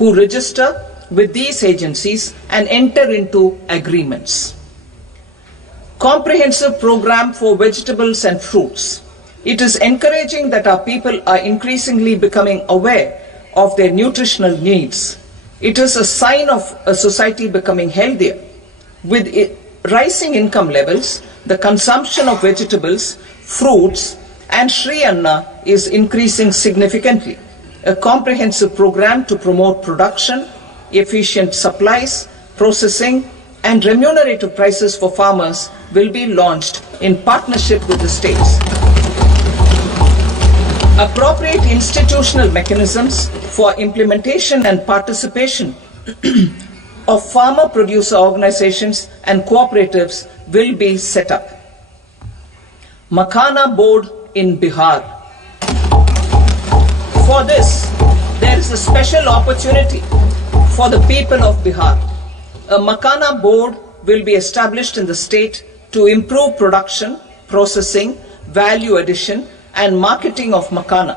who register with these agencies and enter into agreements. Comprehensive program for vegetables and fruits. It is encouraging that our people are increasingly becoming aware of their nutritional needs. It is a sign of a society becoming healthier. With rising income levels, the consumption of vegetables, fruits, and Shri Anna is increasing significantly. A comprehensive program to promote production, efficient supplies, processing, and remunerative prices for farmers will be launched in partnership with the states. Appropriate institutional mechanisms for implementation and participation of farmer producer organizations and cooperatives will be set up. Makhana Board in Bihar. For this, there is a special opportunity for the people of Bihar. A Makhana Board will be established in the state to improve production, processing, value addition, and marketing of makhana.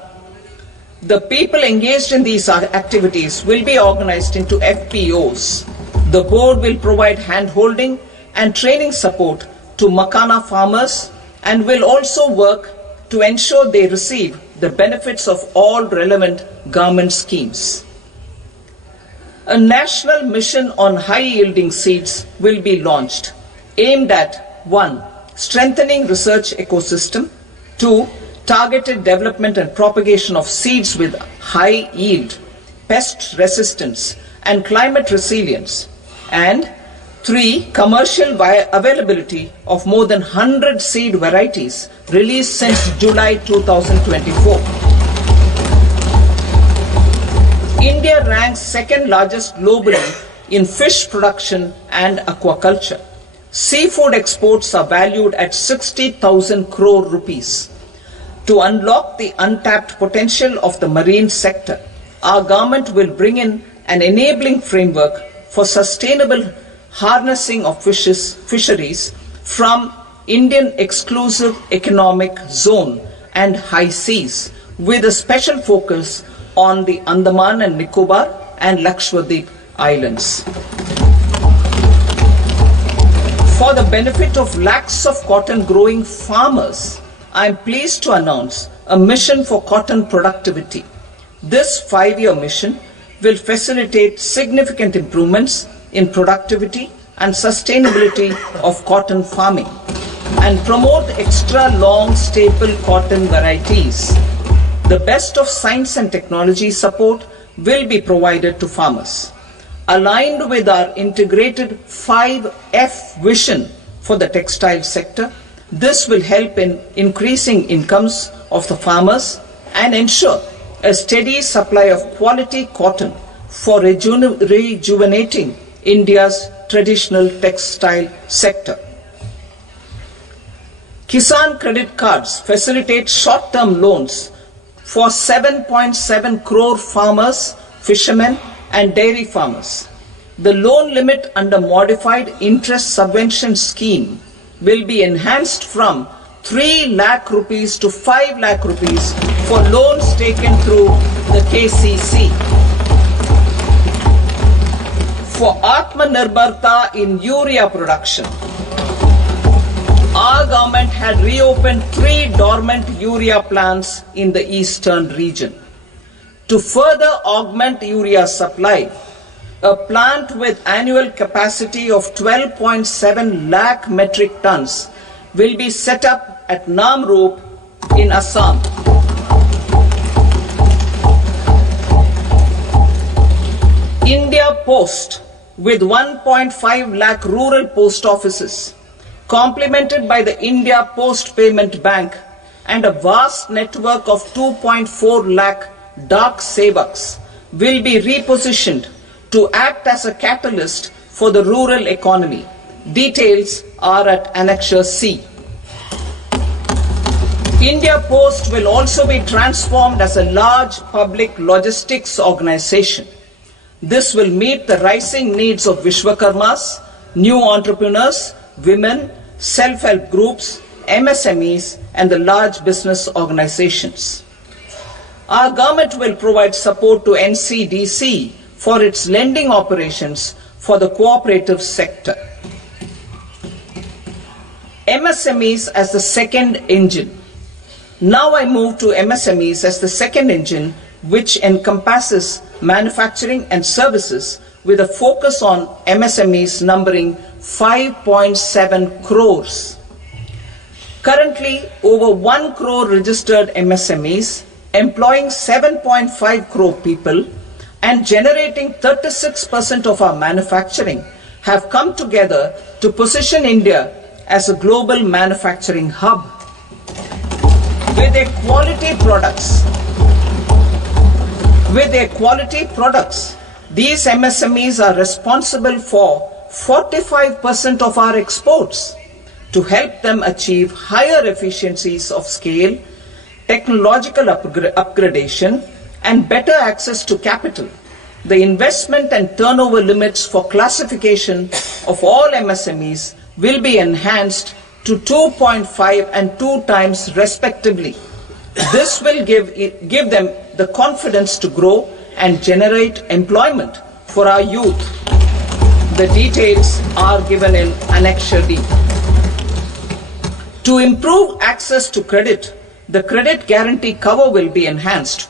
The people engaged in these activities will be organized into FPOs. The board will provide hand-holding and training support to makhana farmers and will also work to ensure they receive the benefits of all relevant government schemes. A national mission on high-yielding seeds will be launched, aimed at 1. Strengthening research ecosystem, 2. Targeted development and propagation of seeds with high yield, pest resistance, and climate resilience, and 3. Commercial availability of more than 100 seed varieties released since July 2024. India ranks second largest globally in fish production and aquaculture. Seafood exports are valued at 60,000 crore rupees. To unlock the untapped potential of the marine sector, our government will bring in an enabling framework for sustainable harnessing of fisheries from Indian Exclusive Economic Zone and high seas, with a special focus on the Andaman and Nicobar and Lakshadweep Islands. For the benefit of lakhs of cotton growing farmers, I am pleased to announce a mission for cotton productivity. This 5-year mission will facilitate significant improvements in productivity and sustainability of cotton farming and promote extra long staple cotton varieties. The best of science and technology support will be provided to farmers. Aligned with our integrated 5F vision for the textile sector, this will help in increasing incomes of the farmers and ensure a steady supply of quality cotton for rejuvenating India's traditional textile sector. Kisan credit cards facilitate short-term loans for 7.7 crore farmers, fishermen, and dairy farmers. The loan limit under modified interest subvention scheme will be enhanced from 3 lakh rupees to 5 lakh rupees for loans taken through the KCC. For Atmanirbharta in urea production, our government had reopened 3 dormant urea plants in the eastern region. To further augment urea supply, a plant with annual capacity of 12.7 lakh metric tons will be set up at Namrup in Assam. India Post, with 1.5 lakh rural post offices, complemented by the India Post Payment Bank and a vast network of 2.4 lakh Dak Sevaks, will be repositioned to act as a catalyst for the rural economy. Details are at Annexure C. India Post will also be transformed as a large public logistics organization. This will meet the rising needs of Vishwakarmas, new entrepreneurs, women, self-help groups, MSMEs, and the large business organizations. Our government will provide support to NCDC for its lending operations for the cooperative sector. MSMEs as the second engine. Now I move to MSMEs as the second engine, which encompasses manufacturing and services with a focus on MSMEs numbering 5.7 crores. Currently, over 1 crore registered MSMEs, employing 7.5 crore people and generating 36% of our manufacturing, have come together to position India as a global manufacturing hub. With their quality products, these MSMEs are responsible for 45% of our exports. To help them achieve higher efficiencies of scale, technological upgradation, and better access to capital, the investment and turnover limits for classification of all MSMEs will be enhanced to 2.5 and 2 times respectively. This will give them the confidence to grow and generate employment for our youth. The details are given in Annexure D. To improve access to credit, the credit guarantee cover will be enhanced.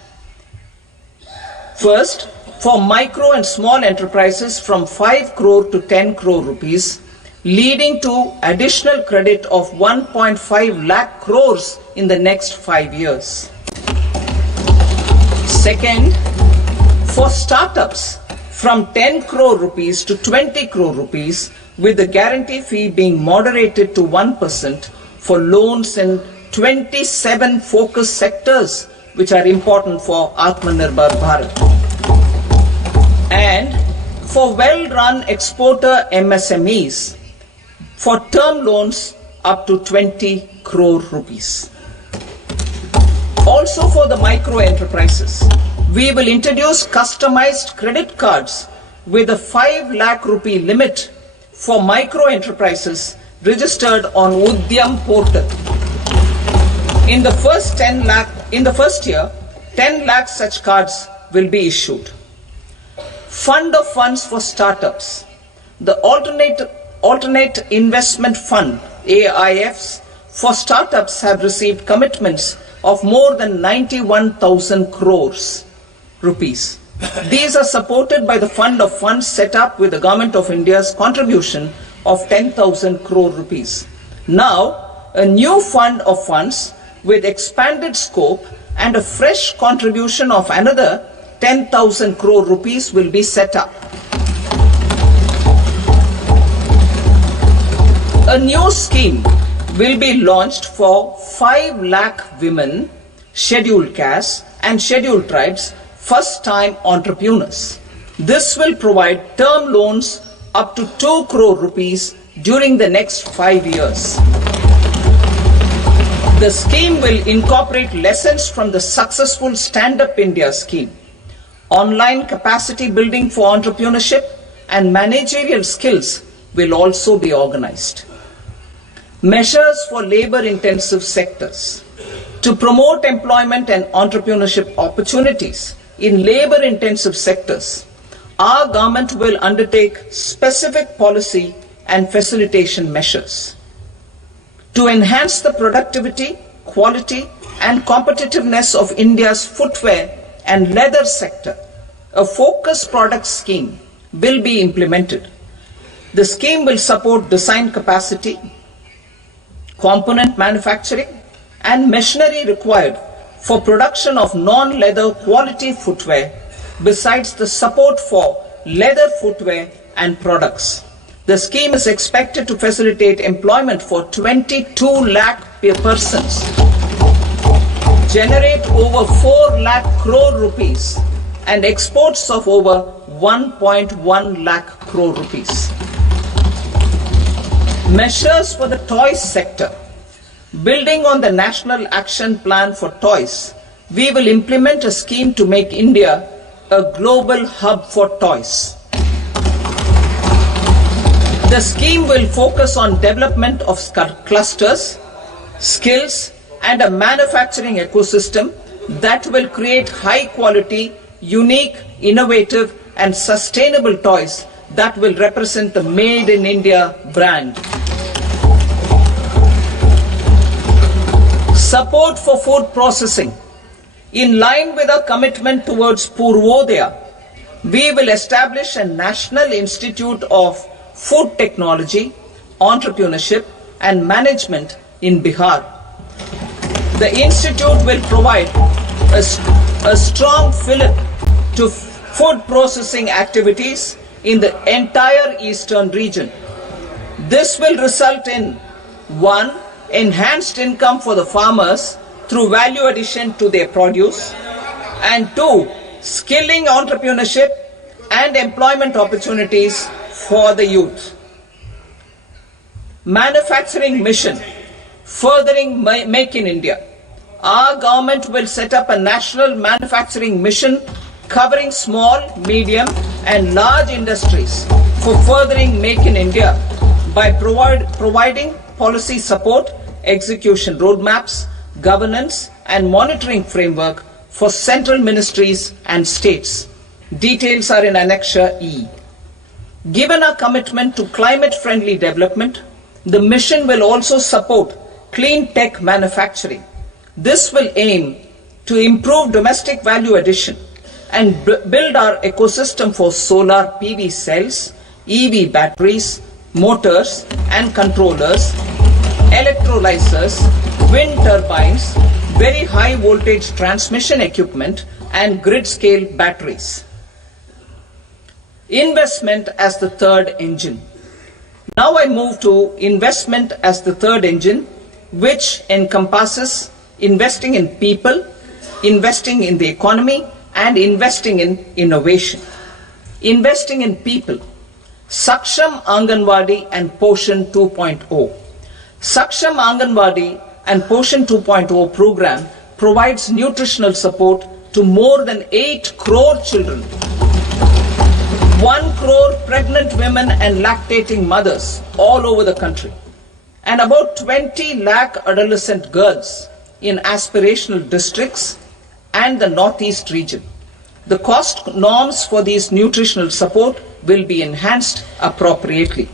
First, for micro and small enterprises from 5 crore to 10 crore rupees, leading to additional credit of 1.5 lakh crores in the next 5 years. Second, for startups from 10 crore rupees to 20 crore rupees, with the guarantee fee being moderated to 1% for loans in 27 focus sectors which are important for Atmanirbhar Bharat. And for well-run exporter MSMEs, for term loans up to 20 crore rupees. Also for the micro enterprises, we will introduce customized credit cards with a 5 lakh rupee limit for micro enterprises registered on Udyam portal. In the first year, 10 lakh such cards will be issued. Fund of funds for startups. The Alternate Investment Fund, AIFs, for startups have received commitments of more than 91,000 crores rupees. These are supported by the fund of funds set up with the Government of India's contribution of 10,000 crore rupees. Now, a new fund of funds with expanded scope and a fresh contribution of another 10,000 crore rupees will be set up. A new scheme will be launched for 5 lakh women, scheduled castes and scheduled tribes, first-time entrepreneurs. This will provide term loans up to 2 crore rupees during the next 5 years. The scheme will incorporate lessons from the successful Stand Up India scheme. Online capacity building for entrepreneurship and managerial skills will also be organized. Measures for labor-intensive sectors. To promote employment and entrepreneurship opportunities in labor-intensive sectors, our government will undertake specific policy and facilitation measures. To enhance the productivity, quality, and competitiveness of India's footwear and leather sector, a focused product scheme will be implemented. The scheme will support design capacity, component manufacturing, and machinery required for production of non-leather quality footwear, besides the support for leather footwear and products. The scheme is expected to facilitate employment for 22 lakh persons, generate over 4 lakh crore rupees, and exports of over 1.1 lakh crore rupees. Measures for the toys sector. Building on the National Action Plan for Toys, we will implement a scheme to make India a global hub for toys. The scheme will focus on development of clusters, skills, and a manufacturing ecosystem that will create high quality, unique, innovative, and sustainable toys that will represent the Made in India brand. Support for food processing. In line with our commitment towards Purvodaya, we will establish a National Institute of Food Technology, Entrepreneurship and Management in Bihar. The institute will provide a strong fillip to food processing activities in the entire eastern region. This will result in 1. Enhanced income for the farmers through value addition to their produce, and 2. Skilling entrepreneurship and employment opportunities for the youth. Manufacturing mission, furthering Make in India. Our government will set up a national manufacturing mission covering small, medium and large industries for furthering Make in India by providing policy support, execution roadmaps, governance and monitoring framework for central ministries and states. Details are in Annexure E. Given our commitment to climate-friendly development, the mission will also support clean tech manufacturing. This will aim to improve domestic value addition and build our ecosystem for solar PV cells, EV batteries, motors and controllers, electrolyzers, wind turbines, very high voltage transmission equipment and grid scale batteries. Investment as the third engine. Now I move to investment as the third engine, which encompasses investing in people, investing in the economy and investing in innovation. Investing in people. Saksham Anganwadi and Poshan 2.0. Saksham Anganwadi and Poshan 2.0 program provides nutritional support to more than 8 crore children, 1 crore pregnant women and lactating mothers all over the country, and about 20 lakh adolescent girls in aspirational districts and the Northeast region. The cost norms for these nutritional support will be enhanced appropriately.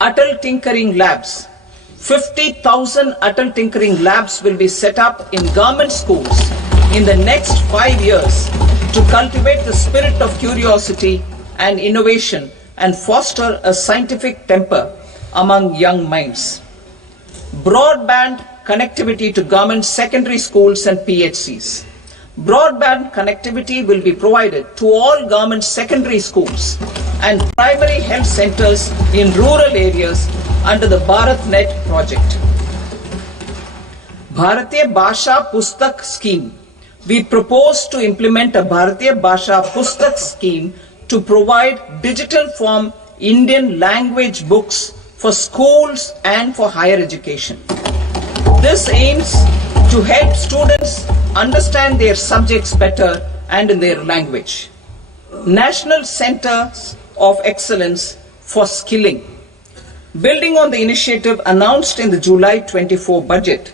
Atal Tinkering Labs. 50,000 Atal Tinkering Labs will be set up in government schools in the next 5 years to cultivate the spirit of curiosity and innovation and foster a scientific temper among young minds. Broadband connectivity to government secondary schools and PHCs. Broadband connectivity will be provided to all government secondary schools and primary health centers in rural areas under the BharatNet project. Bharatiya Bhasha Pustak Scheme. We propose to implement a Bharatiya Bhasha Pustak scheme to provide digital form Indian language books for schools and for higher education. This aims to help students understand their subjects better and in their language. National Centers of Excellence for Skilling. Building on the initiative announced in the July 24 budget,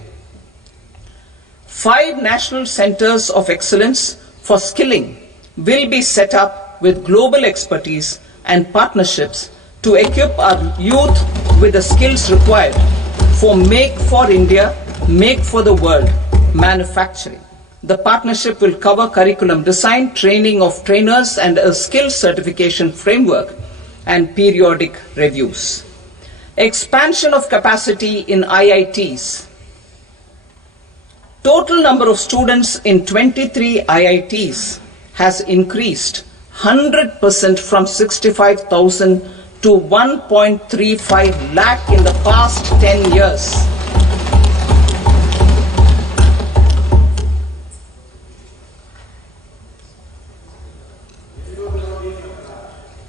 5 national centers of excellence for skilling will be set up with global expertise and partnerships to equip our youth with the skills required for Make for India, Make for the World manufacturing. The partnership will cover curriculum design, training of trainers and a skills certification framework and periodic reviews. Expansion of capacity in IITs. Total number of students in 23 IITs has increased 100% from 65,000 to 1.35 lakh in the past 10 years.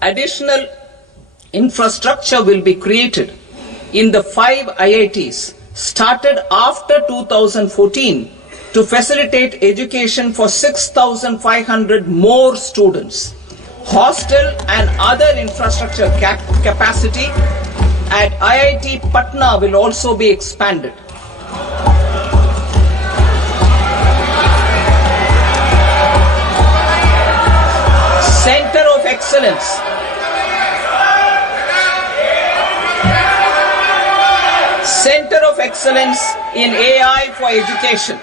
Additional infrastructure will be created in the 5 IITs started after 2014 to facilitate education for 6,500 more students. Hostel and other infrastructure capacity at IIT Patna will also be expanded. Excellence. Center of Excellence in AI for Education.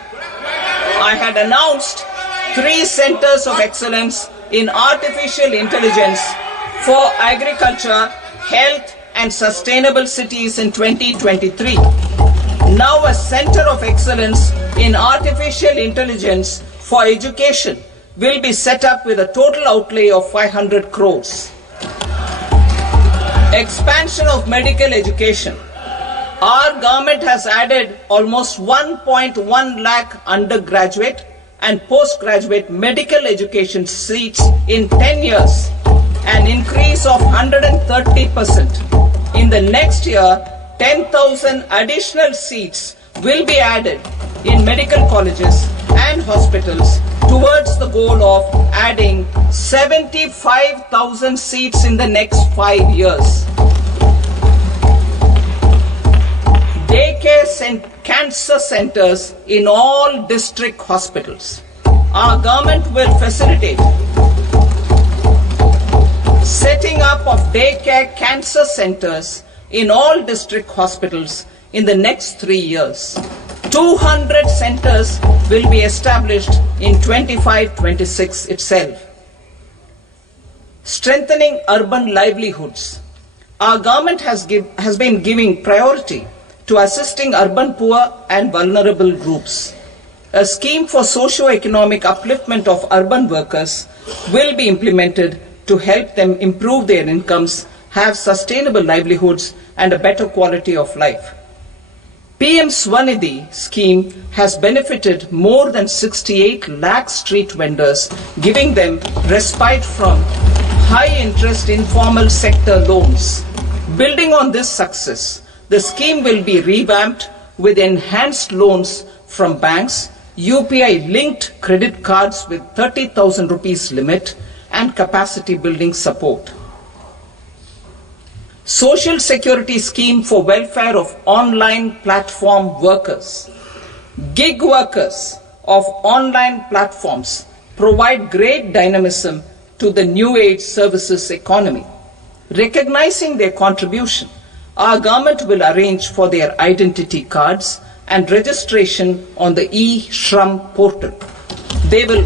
I had announced 3 centers of excellence in artificial intelligence for agriculture, health and sustainable cities in 2023. Now a center of excellence in artificial intelligence for education will be set up with a total outlay of 500 crores. Expansion of medical education. Our government has added almost 1.1 lakh undergraduate and postgraduate medical education seats in 10 years, an increase of 130%. In the next year, 10,000 additional seats will be added in medical colleges and hospitals towards the goal of adding 75,000 seats in the next 5 years. Daycare cancer centers in all district hospitals. Our government will facilitate setting up of daycare cancer centers in all district hospitals in the next 3 years. 200 centers will be established in 25-26 itself. Strengthening urban livelihoods. Our government has been giving priority to assisting urban poor and vulnerable groups. A scheme for socio-economic upliftment of urban workers will be implemented to help them improve their incomes, have sustainable livelihoods and a better quality of life. PM Swanidhi scheme has benefited more than 68 lakh street vendors, giving them respite from high interest informal sector loans. Building on this success, the scheme will be revamped with enhanced loans from banks, UPI-linked credit cards with 30,000 rupees limit and capacity building support. Social Security Scheme for welfare of online platform workers. Gig workers of online platforms provide great dynamism to the new age services economy. Recognizing their contribution, our government will arrange for their identity cards and registration on the e-Shram portal. They will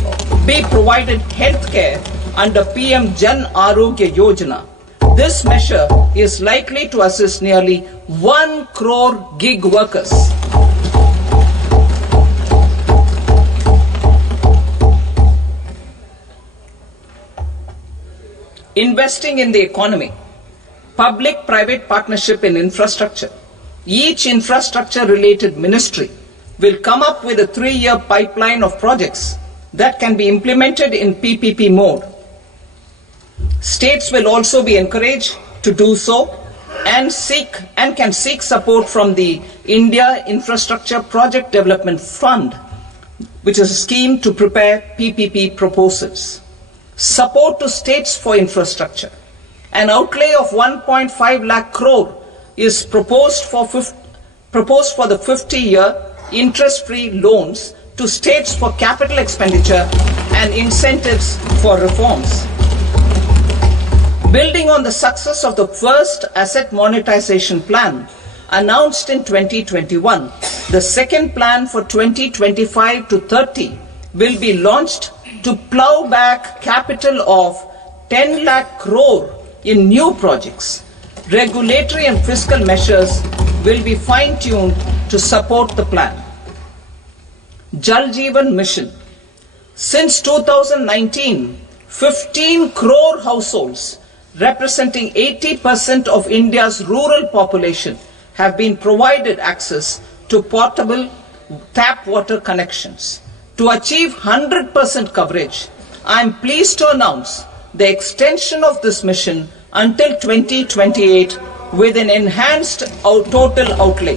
be provided healthcare under PM Jan Arogya Yojana. This measure is likely to assist nearly 1 crore gig workers. Investing in the economy. Public-private partnership in infrastructure. Each infrastructure-related ministry will come up with a 3-year pipeline of projects that can be implemented in PPP mode. States will also be encouraged to do so and can seek support from the India Infrastructure Project Development Fund, which is a scheme to prepare PPP proposals. Support to states for infrastructure. An outlay of 1.5 lakh crore is proposed for the 50-year interest-free loans to states for capital expenditure and incentives for reforms. Building on the success of the first asset monetization plan announced in 2021, the second plan for 2025 to 30 will be launched to plow back capital of 10 lakh crore in new projects. Regulatory and fiscal measures will be fine-tuned to support the plan. Jal Jeevan Mission. Since 2019, 15 crore households representing 80% of India's rural population have been provided access to portable tap water connections. To achieve 100% coverage, I am pleased to announce the extension of this mission until 2028 with an enhanced total outlay.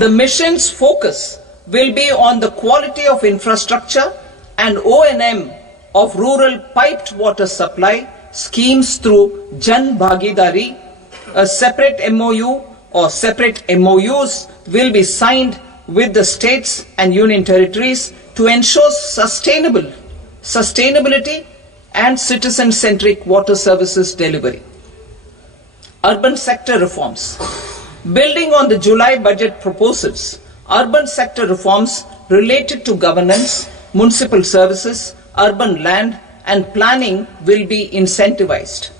The mission's focus will be on the quality of infrastructure and O&M of rural piped water supply schemes through Jan Bhagidari. A separate MOU or separate MOUs will be signed with the states and union territories to ensure sustainable sustainability, and citizen-centric water services delivery. Urban sector reforms. Building on the July budget proposals, urban sector reforms related to governance, municipal services, urban land and planning will be incentivized.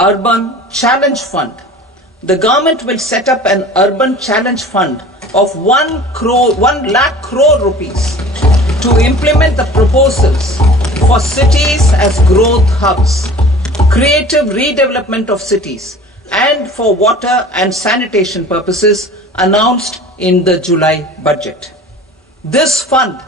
Urban Challenge Fund. The government will set up an urban challenge fund of 1 lakh crore rupees to implement the proposals for cities as growth hubs, creative redevelopment of cities, and for water and sanitation purposes announced in the July budget. This fund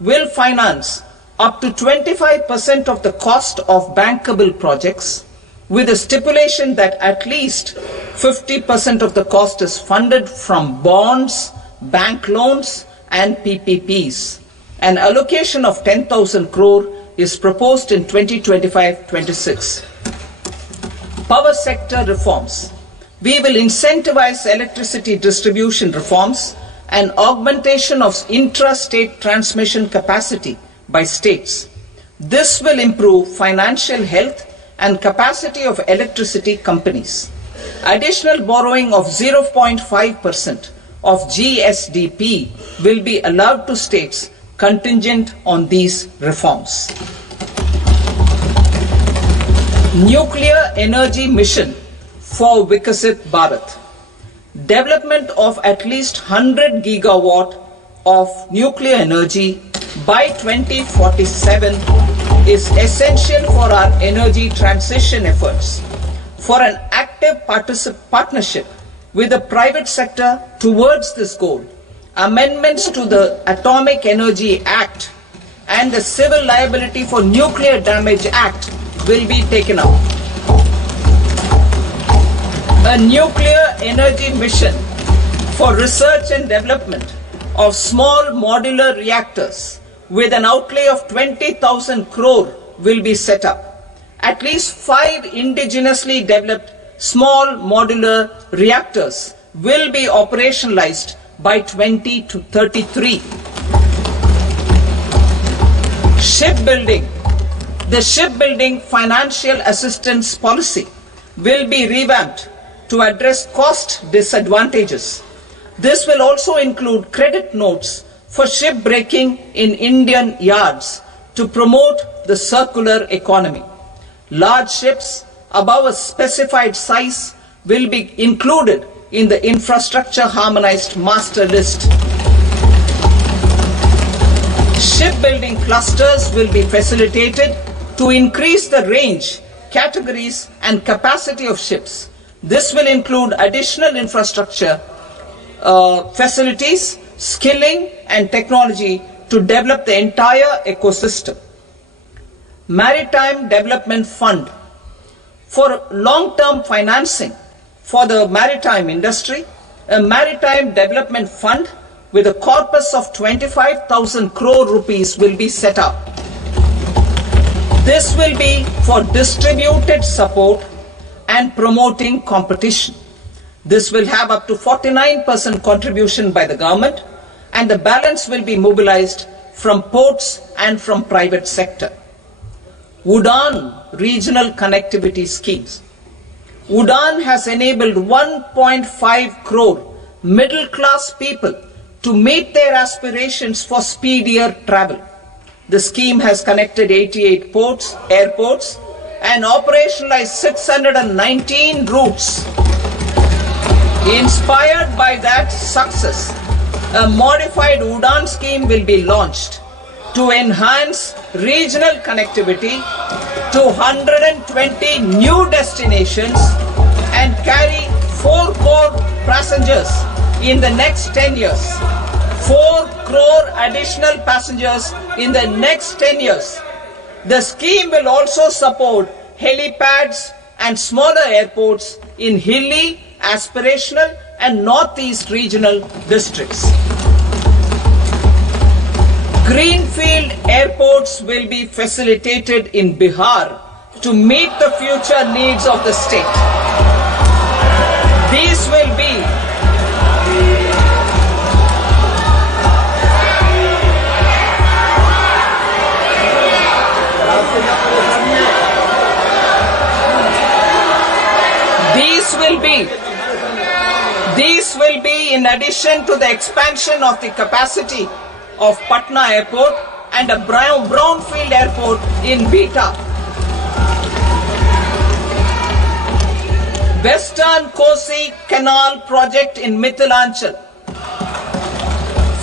will finance up to 25% of the cost of bankable projects, with a stipulation that at least 50% of the cost is funded from bonds, bank loans and PPPs. An allocation of 10,000 crore is proposed in 2025-26. Power sector reforms. We will incentivize electricity distribution reforms and augmentation of intra-state transmission capacity by states. This will improve financial health and capacity of electricity companies. Additional borrowing of 0.5% of GSDP will be allowed to states contingent on these reforms. Nuclear energy mission for Vikasit Bharat. Development of at least 100 gigawatt of nuclear energy by 2047 is essential for our energy transition efforts. For an active partnership with the private sector towards this goal, amendments to the Atomic Energy Act and the Civil Liability for Nuclear Damage Act will be taken up. A nuclear energy mission for research and development of small modular reactors with an outlay of 20,000 crore will be set up. At least 5 indigenously developed small modular reactors will be operationalized by 2033. Shipbuilding. The shipbuilding financial assistance policy will be revamped to address cost disadvantages. This will also include credit notes for shipbreaking in Indian yards to promote the circular economy. Large ships above a specified size will be included in the infrastructure harmonized master list. Shipbuilding clusters will be facilitated to increase the range, categories and capacity of ships. This will include additional infrastructure, facilities, skilling and technology to develop the entire ecosystem. Maritime Development Fund. For long-term financing for the maritime industry, a Maritime Development Fund with a corpus of 25,000 crore rupees will be set up. This will be for distributed support and promoting competition. This will have up to 49% contribution by the government and the balance will be mobilized from ports and from private sector. UDAN regional connectivity schemes. UDAN has enabled 1.5 crore middle class people to meet their aspirations for speedier travel. The scheme has connected 88 airports and operationalized 619 routes. Inspired by that success, a modified UDAN scheme will be launched to enhance regional connectivity to 120 new destinations and carry 4 crore passengers in the next 10 years. 4 crore additional passengers in the next 10 years. The scheme will also support helipads and smaller airports in hilly, aspirational and northeast regional districts. Greenfield airports will be facilitated in Bihar to meet the future needs of the state. These will be in addition to the expansion of the capacity of Patna Airport and a brownfield airport in Beta. Western Kosi Canal project in Mithilanchal.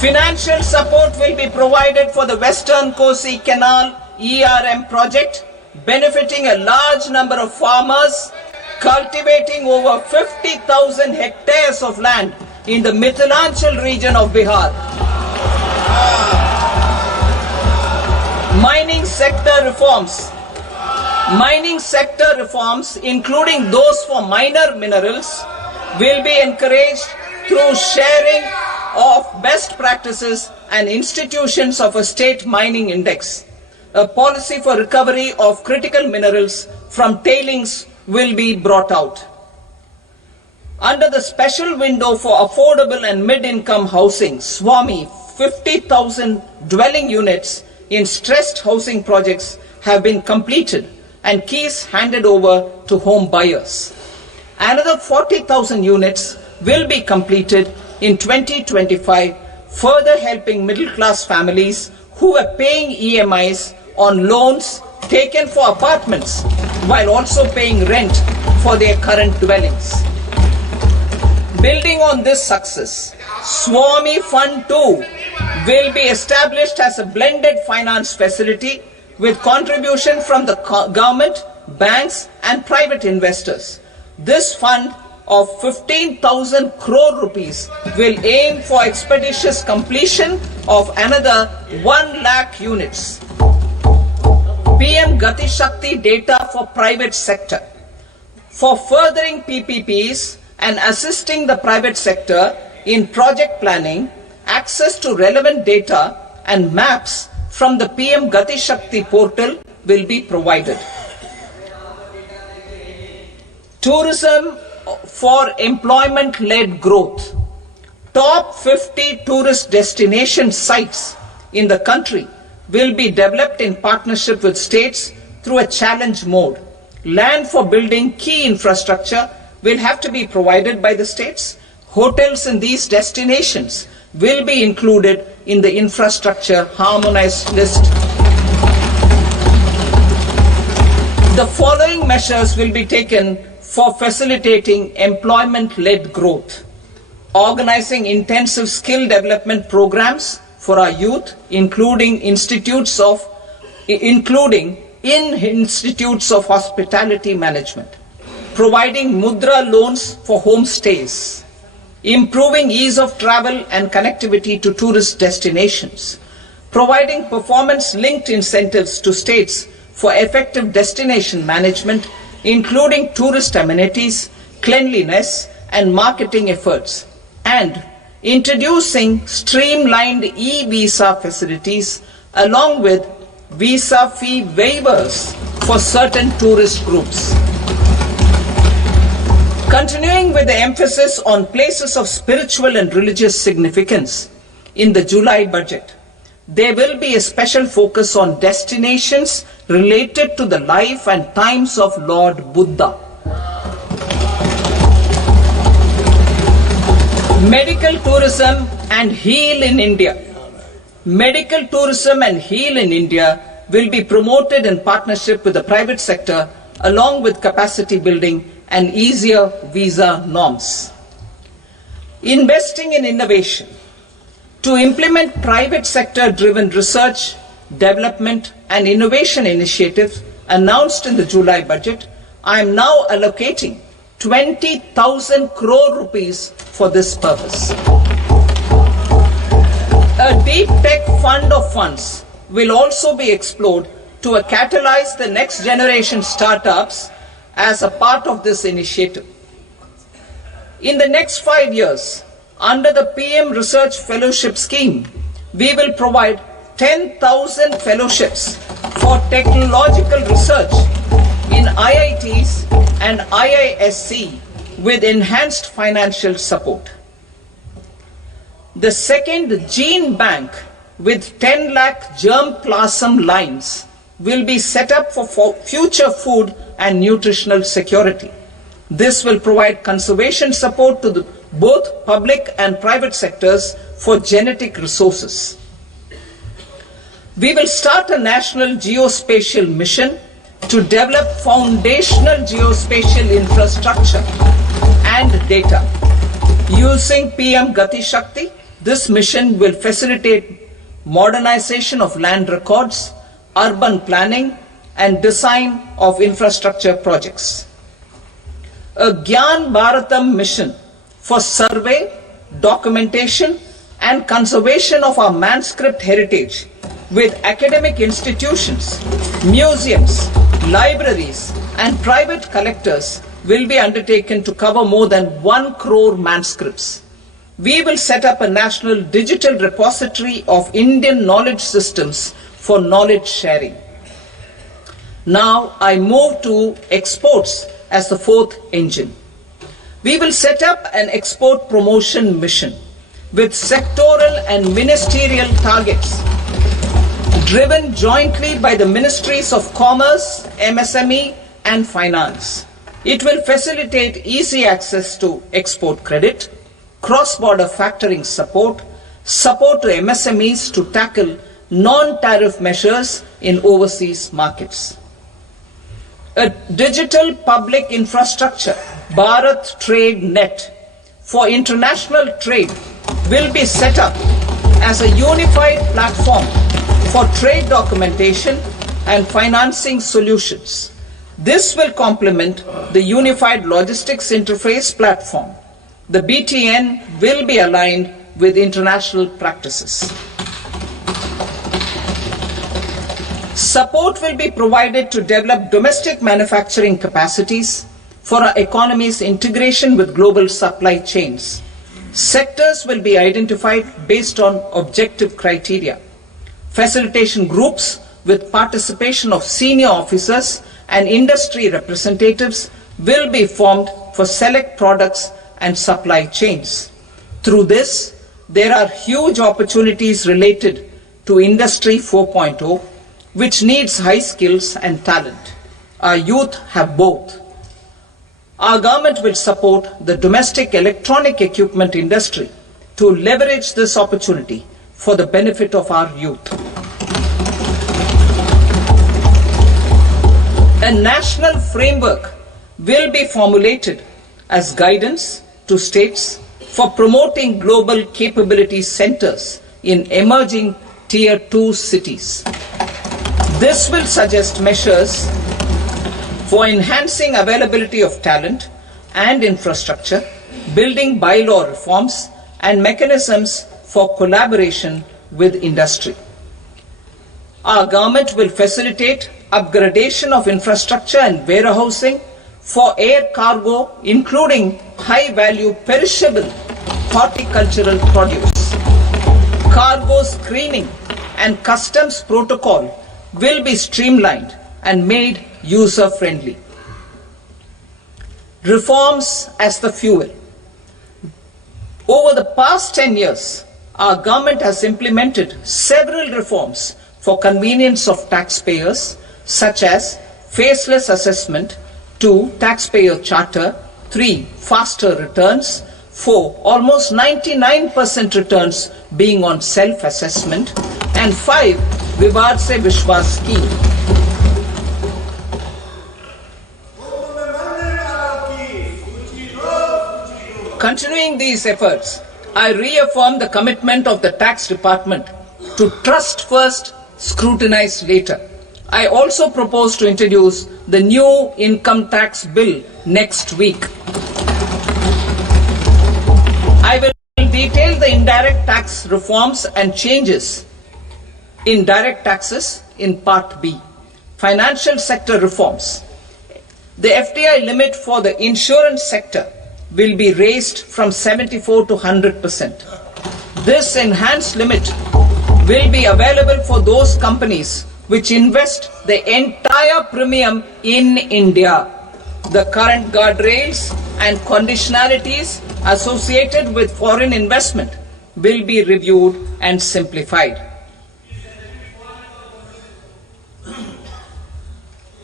Financial support will be provided for the Western Kosi Canal ERM project, benefiting a large number of farmers cultivating over 50,000 hectares of land in the Mithilanchal region of Bihar. Mining sector reforms. Mining sector reforms, including those for minor minerals, will be encouraged through sharing of best practices and institutions of a state mining index. A policy for recovery of critical minerals from tailings will be brought out. Under the special window for affordable and mid-income housing, Swami, 50,000 dwelling units in stressed housing projects have been completed and keys handed over to home buyers. Another 40,000 units will be completed in 2025, further helping middle-class families who are paying EMIs on loans taken for apartments while also paying rent for their current dwellings. Building on this success, Swami Fund 2 will be established as a blended finance facility with contribution from the government, banks and private investors. This fund of 15,000 crore rupees will aim for expeditious completion of another 1 lakh units. PM Gati Shakti data for private sector. For furthering PPPs and assisting the private sector in project planning, access to relevant data and maps from the PM Gati Shakti portal will be provided. Tourism for employment-led growth. Top 50 tourist destination sites in the country will be developed in partnership with states through a challenge mode. Land for building key infrastructure will have to be provided by the states. Hotels in these destinations will be included in the infrastructure harmonized list. The following measures will be taken for facilitating employment-led growth. Organizing intensive skill development programs for our youth, including in institutes of hospitality management. Providing mudra loans for homestays. Improving ease of travel and connectivity to tourist destinations. Providing performance-linked incentives to states for effective destination management, including tourist amenities, cleanliness and marketing efforts. And introducing streamlined e-visa facilities along with visa fee waivers for certain tourist groups. Continuing with the emphasis on places of spiritual and religious significance, in the July budget, there will be a special focus on destinations related to the life and times of Lord Buddha. Medical tourism and heal in India. Medical tourism and heal in India will be promoted in partnership with the private sector along with capacity building and easier visa norms. Investing in innovation. To implement private sector driven research, development and innovation initiatives announced in the July budget, I am now allocating 20,000 crore rupees for this purpose. A deep tech fund of funds will also be explored to catalyze the next generation startups as a part of this initiative. In the next 5 years, under the PM Research Fellowship Scheme, we will provide 10,000 fellowships for technological research in IITs and IISc with enhanced financial support. The second gene bank with 10 lakh germplasm lines will be set up for future food and nutritional security. This will provide conservation support to the both public and private sectors, for genetic resources. We will start a national geospatial mission to develop foundational geospatial infrastructure and data. Using PM Gati Shakti, this mission will facilitate modernization of land records, urban planning, and design of infrastructure projects. A Gyan Bharatam mission for survey, documentation, and conservation of our manuscript heritage with academic institutions, museums, libraries, and private collectors will be undertaken to cover more than 1 crore manuscripts. We will set up a national digital repository of Indian knowledge systems for knowledge sharing. Now I move to exports as the fourth engine. We will set up an export promotion mission with sectoral and ministerial targets driven jointly by the Ministries of Commerce, MSME, and Finance. It will facilitate easy access to export credit, cross-border factoring support, support to MSMEs to tackle non-tariff measures in overseas markets. A digital public infrastructure, Bharat Trade Net, for international trade will be set up as a unified platform for trade documentation and financing solutions. This will complement the Unified Logistics Interface platform. The BTN will be aligned with international practices. Support will be provided to develop domestic manufacturing capacities for our economy's integration with global supply chains. Sectors will be identified based on objective criteria. Facilitation groups with participation of senior officers and industry representatives will be formed for select products and supply chains. Through this, there are huge opportunities related to Industry 4.0, which needs high skills and talent. Our youth have both. Our government will support the domestic electronic equipment industry to leverage this opportunity for the benefit of our youth. A national framework will be formulated as guidance to states for promoting global capability centers in emerging Tier 2 cities. This will suggest measures for enhancing availability of talent and infrastructure, building bylaw reforms, and mechanisms for collaboration with industry. Our government will facilitate upgradation of infrastructure and warehousing for air cargo, including high-value perishable horticultural produce. Cargo screening and customs protocol will be streamlined and made user-friendly. Reforms as the fuel. Over the past 10 years, our government has implemented several reforms for convenience of taxpayers, such as faceless assessment, 2. Taxpayer charter, 3. Faster returns, 4. Almost 99% returns being on self-assessment, and 5. Vivad se Vishwas scheme. Continuing these efforts, I reaffirm the commitment of the Tax Department to trust first, scrutinize later. I also propose to introduce the new income tax bill next week. I will detail the indirect tax reforms and changes in direct taxes in Part B. Financial sector reforms. The FDI limit for the insurance sector will be raised from 74 to 100%. This enhanced limit will be available for those companies which invest the entire premium in India. The current guardrails and conditionalities associated with foreign investment will be reviewed and simplified.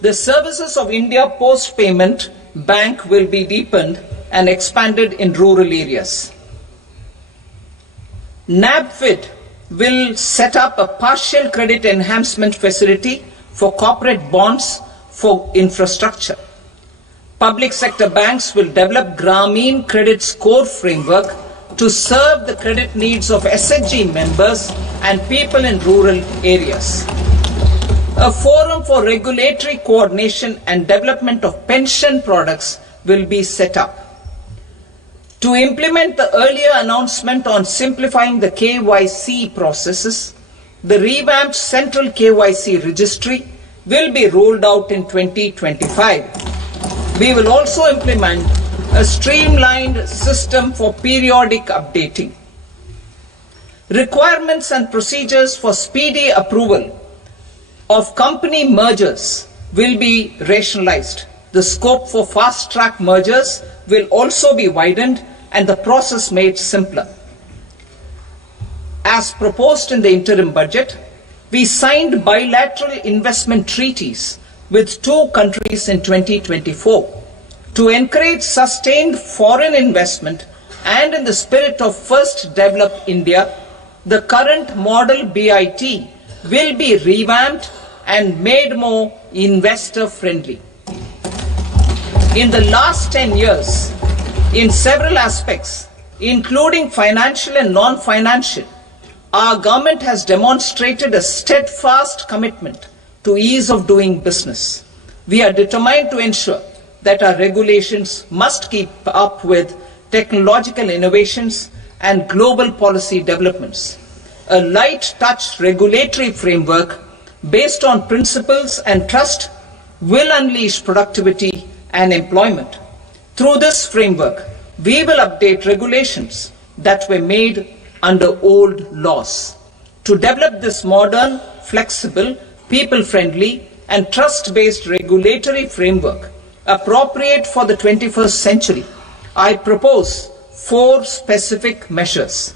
The services of India Post Payment Bank will be deepened and expanded in rural areas. NABFID will set up a partial credit enhancement facility for corporate bonds for infrastructure. Public sector banks will develop Grameen Credit Score Framework to serve the credit needs of SHG members and people in rural areas. A forum for regulatory coordination and development of pension products will be set up. To implement the earlier announcement on simplifying the KYC processes, the revamped Central KYC Registry will be rolled out in 2025. We will also implement a streamlined system for periodic updating. Requirements and procedures for speedy approval of company mergers will be rationalized. The scope for fast-track mergers will also be widened and the process made simpler. As proposed in the interim budget, we signed bilateral investment treaties with 2 countries in 2024 to encourage sustained foreign investment, and in the spirit of First Develop India, the current model BIT will be revamped and made more investor-friendly. In the last 10 years, in several aspects, including financial and non-financial, our government has demonstrated a steadfast commitment to ease of doing business. We are determined to ensure that our regulations must keep up with technological innovations and global policy developments. A light touch regulatory framework based on principles and trust will unleash productivity and employment. Through this framework, we will update regulations that were made under old laws. To develop this modern, flexible, people-friendly and trust-based regulatory framework appropriate for the 21st century, I propose 4 specific measures.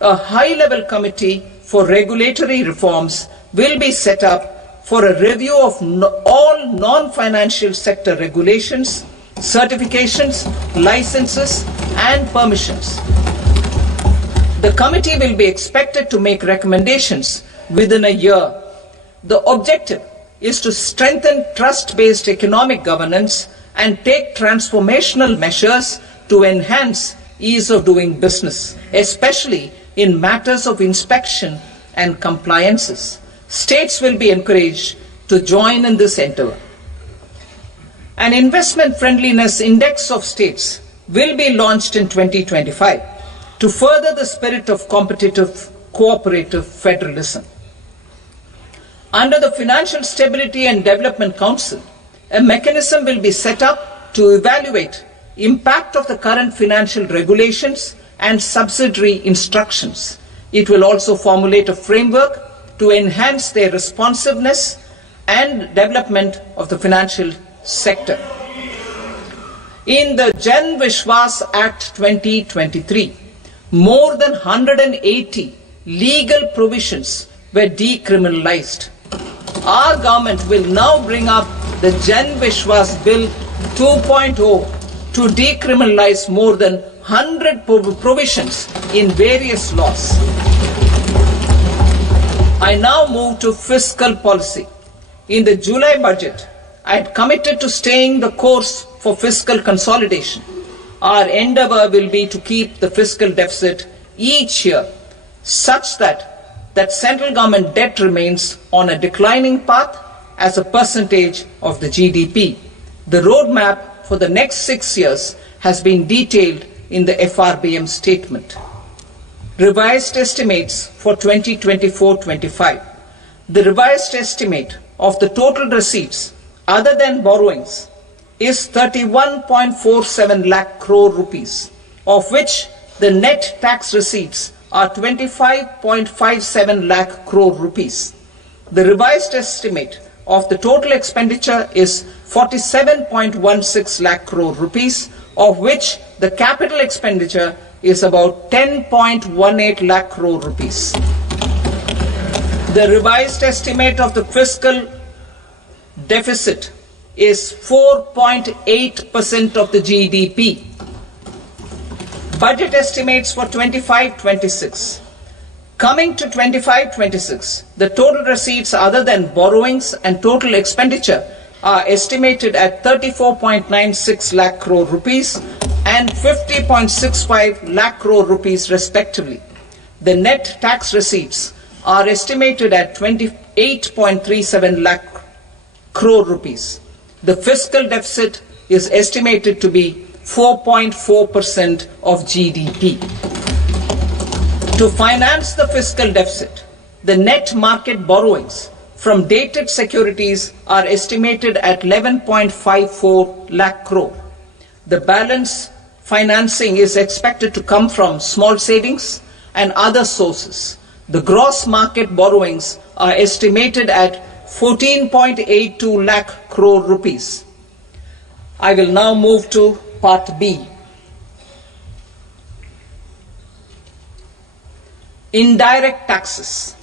A high-level committee for regulatory reforms will be set up for a review of all non-financial sector regulations, certifications, licenses and permissions. The committee will be expected to make recommendations within a year. The objective is to strengthen trust-based economic governance and take transformational measures to enhance ease of doing business, especially in matters of inspection and compliances. States will be encouraged to join in this endeavor. An investment friendliness index of states will be launched in 2025 to further the spirit of competitive, cooperative federalism. Under the Financial Stability and Development Council, a mechanism will be set up to evaluate impact of the current financial regulations and subsidiary instructions. It will also formulate a framework to enhance their responsiveness and development of the financial sector. In the Jan Vishwas Act 2023, more than 180 legal provisions were decriminalized. Our government will now bring up the Jan Vishwas Bill 2.0 to decriminalize more than 100 provisions in various laws. I now move to fiscal policy. In the July budget, I had committed to staying the course for fiscal consolidation. Our endeavor will be to keep the fiscal deficit each year such that central government debt remains on a declining path as a percentage of the GDP. The roadmap for the next 6 years has been detailed in the FRBM statement. Revised estimates for 2024-25. The revised estimate of the total receipts other than borrowings is 31.47 lakh crore rupees, of which the net tax receipts are 25.57 lakh crore rupees. The revised estimate of the total expenditure is 47.16 lakh crore rupees, of which the capital expenditure is about 10.18 lakh crore rupees. The revised estimate of the fiscal deficit is 4.8% of the GDP, Budget estimates for 25-26. Coming to 25-26, the total receipts other than borrowings and total expenditure are estimated at 34.96 lakh crore rupees and 50.65 lakh crore rupees respectively. The net tax receipts are estimated at 28.37 lakh crore rupees. The fiscal deficit is estimated to be 4.4% of GDP. To finance the fiscal deficit, the net market borrowings from dated securities are estimated at 11.54 lakh crore. The balance financing is expected to come from small savings and other sources. The gross market borrowings are estimated at 14.82 lakh crore rupees. I will now move to Part B. Indirect taxes.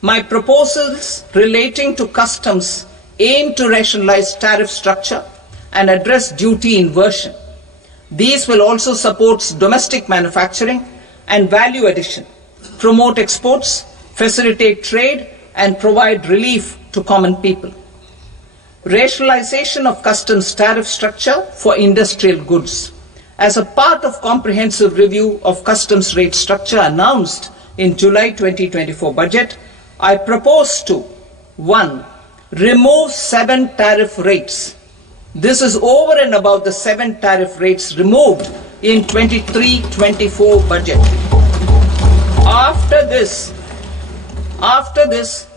My proposals relating to customs aim to rationalize tariff structure and address duty inversion. These will also support domestic manufacturing and value addition, promote exports, facilitate trade, and provide relief to common people. Rationalization of customs tariff structure for industrial goods. As a part of comprehensive review of customs rate structure announced in July 2024 budget, I propose to 1. Remove 7 tariff rates. This is over and above the 7 tariff rates removed in 23-24 budget. After this,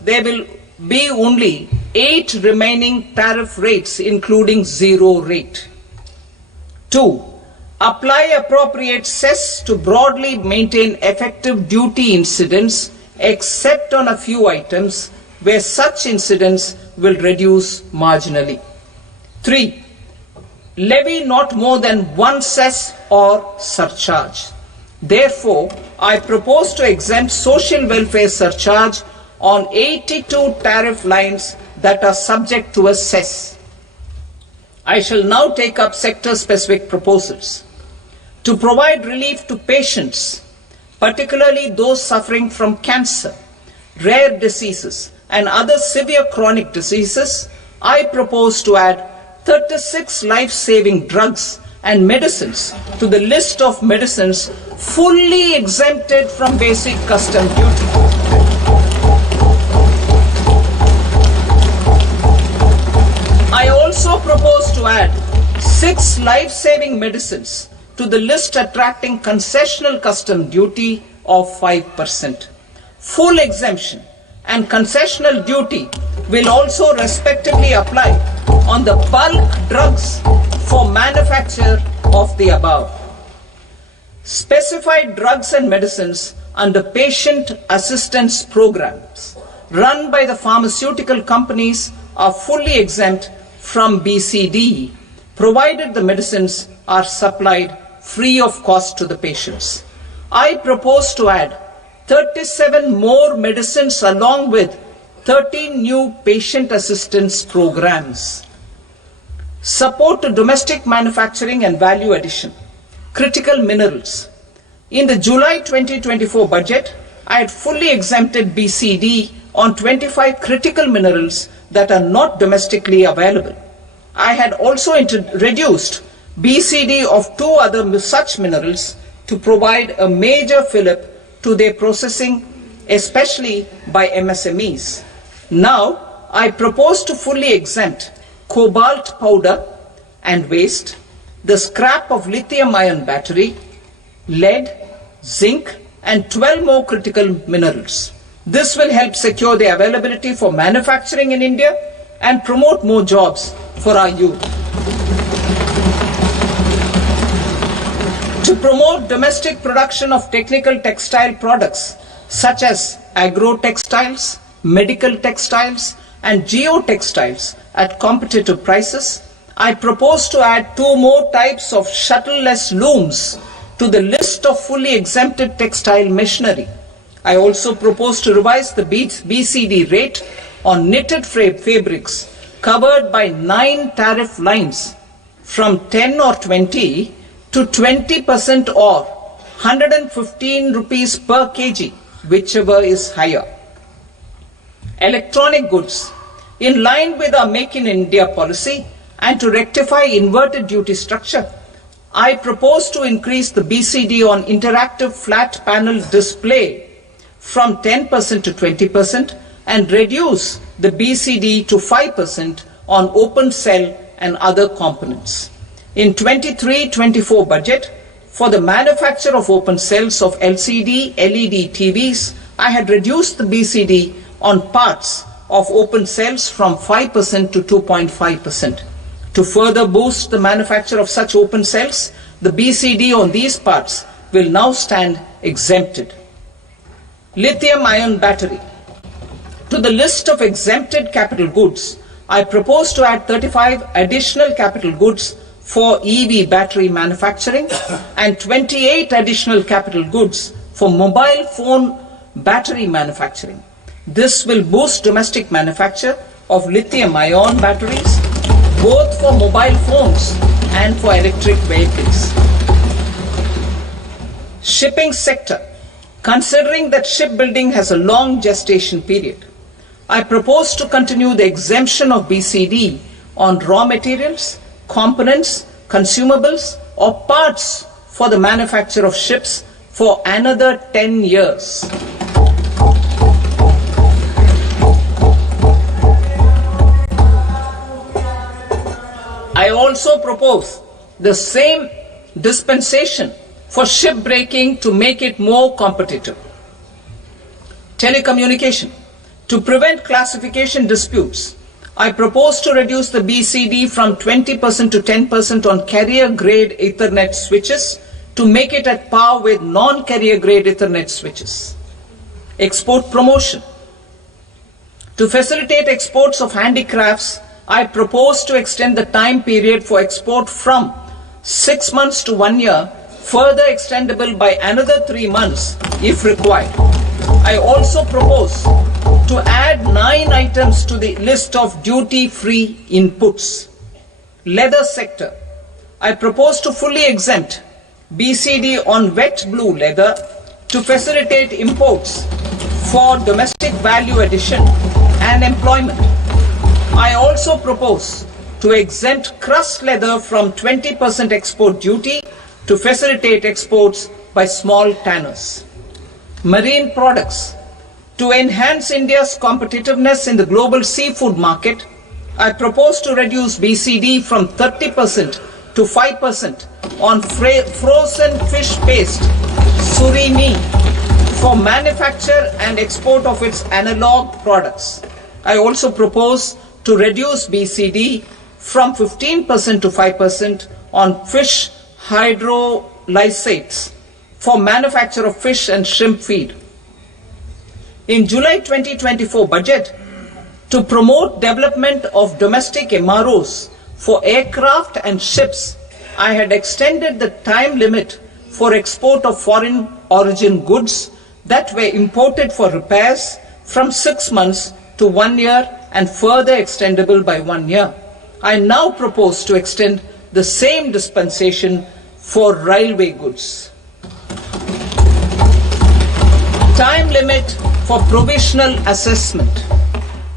there will be only 8 remaining tariff rates, including 0 rate. 2. Apply appropriate cess to broadly maintain effective duty incidence, except on a few items where such incidence will reduce marginally. 3. Levy not more than 1 cess or surcharge. Therefore, I propose to exempt social welfare surcharge on 82 tariff lines that are subject to a cess. I shall now take up sector-specific proposals. To provide relief to patients, particularly those suffering from cancer, rare diseases, and other severe chronic diseases, I propose to add 36 life-saving drugs and medicines to the list of medicines fully exempted from basic custom duty. I also propose to add 6 life-saving medicines to the list attracting concessional custom duty of 5%. Full exemption and concessional duty will also respectively apply on the bulk drugs for manufacture of the above. Specified drugs and medicines under patient assistance programs run by the pharmaceutical companies are fully exempt from BCD, provided the medicines are supplied free of cost to the patients. I propose to add 37 more medicines along with 13 new patient assistance programs. Support to domestic manufacturing and value addition. Critical minerals. In the July 2024 budget, I had fully exempted BCD on 25 critical minerals that are not domestically available. I had also reduced BCD of 2 other such minerals to provide a major fillip to their processing, especially by MSMEs. Now, I propose to fully exempt cobalt powder and waste, the scrap of lithium-ion battery, lead, zinc, and 12 more critical minerals. This will help secure the availability for manufacturing in India and promote more jobs for our youth. To promote domestic production of technical textile products such as agro-textiles, medical textiles, and geotextiles at competitive prices, I propose to add 2 more types of shuttle-less looms to the list of fully exempted textile machinery. I also propose to revise the BCD rate on knitted fabrics covered by 9 tariff lines from 10 or 20 to 20% or 115 rupees per kg, whichever is higher. Electronic goods. In line with our Make in India policy and to rectify inverted duty structure, I propose to increase the BCD on interactive flat panel display from 10% to 20% and reduce the BCD to 5% on open cell and other components. In 23-24 budget, for the manufacture of open cells of LCD, LED TVs, I had reduced the BCD on parts of open cells from 5% to 2.5%. To further boost the manufacture of such open cells, the BCD on these parts will now stand exempted. Lithium-ion battery. To the list of exempted capital goods, I propose to add 35 additional capital goods for EV battery manufacturing and 28 additional capital goods for mobile phone battery manufacturing. This will boost domestic manufacture of lithium-ion batteries, both for mobile phones and for electric vehicles. Shipping sector. Considering that shipbuilding has a long gestation period, I propose to continue the exemption of BCD on raw materials, components, consumables, or parts for the manufacture of ships for another 10 years. I also propose the same dispensation for shipbreaking to make it more competitive. Telecommunication. To prevent classification disputes, I propose to reduce the BCD from 20% to 10% on carrier-grade Ethernet switches to make it at par with non-carrier-grade Ethernet switches. Export promotion. To facilitate exports of handicrafts, I propose to extend the time period for export from 6 months to 1 year, further extendable by another 3 months if required. I also propose to add 9 items to the list of duty-free inputs. Leather sector. I propose to fully exempt BCD on wet blue leather to facilitate imports for domestic value addition and employment. I also propose to exempt crust leather from 20% export duty to facilitate exports by small tanners. Marine products. To enhance India's competitiveness in the global seafood market, I propose to reduce BCD from 30% to 5% on frozen fish paste, surimi, for manufacture and export of its analog products. I also propose to reduce BCD from 15% to 5% on fish hydrolysates for manufacture of fish and shrimp feed. In July 2024 budget, to promote development of domestic MROs for aircraft and ships, I had extended the time limit for export of foreign origin goods that were imported for repairs from 6 months to 1 year and further extendable by 1 year. I now propose to extend the same dispensation for railway goods. Time limit for provisional assessment.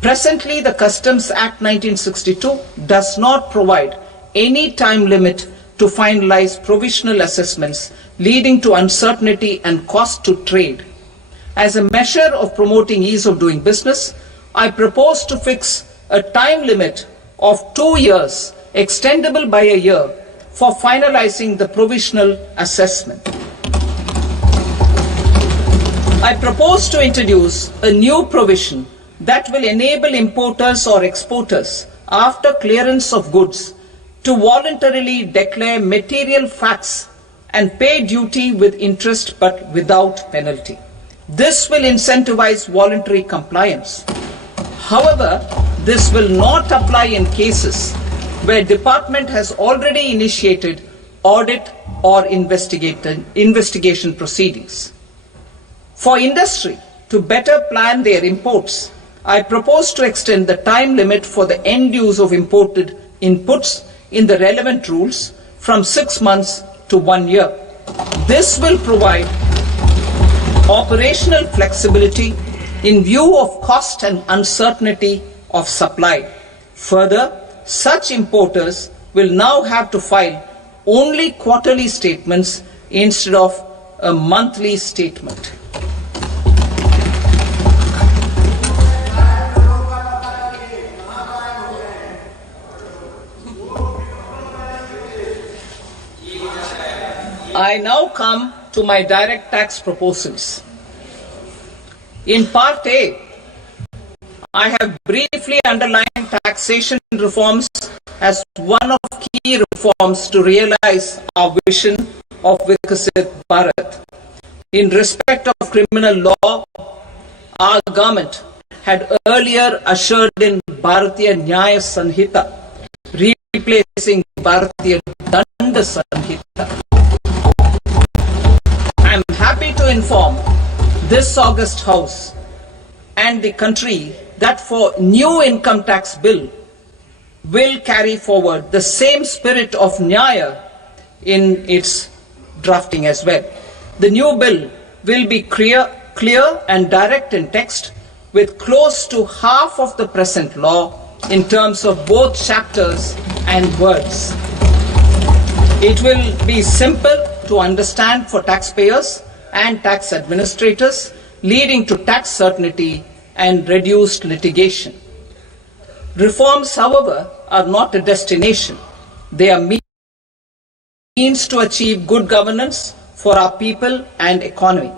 Presently, the Customs Act 1962 does not provide any time limit to finalize provisional assessments, leading to uncertainty and cost to trade. As a measure of promoting ease of doing business, I propose to fix a time limit of 2 years, extendable by a year, for finalizing the provisional assessment. I propose to introduce a new provision that will enable importers or exporters, after clearance of goods, to voluntarily declare material facts and pay duty with interest but without penalty. This will incentivize voluntary compliance. However, this will not apply in cases where department has already initiated audit or investigation proceedings. For industry to better plan their imports, I propose to extend the time limit for the end use of imported inputs in the relevant rules from 6 months to 1 year. This will provide operational flexibility in view of cost and uncertainty of supply. Further, such importers will now have to file only quarterly statements instead of a monthly statement. I now come to my direct tax proposals. In Part A, I have briefly underlined taxation reforms as one of key reforms to realize our vision of Vikasit Bharat. In respect of criminal law, our government had earlier ushered in Bharatiya Nyaya Sanhita, replacing Bharatiya Danda Sanhita. I am happy to inform this august House and the country that for new income tax bill will carry forward the same spirit of Nyaya in its drafting as well. The new bill will be clear and direct in text, with close to half of the present law in terms of both chapters and words. It will be simple to understand for taxpayers and tax administrators, leading to tax certainty and reduced litigation. Reforms, however, are not a destination. They are means to achieve good governance for our people and economy.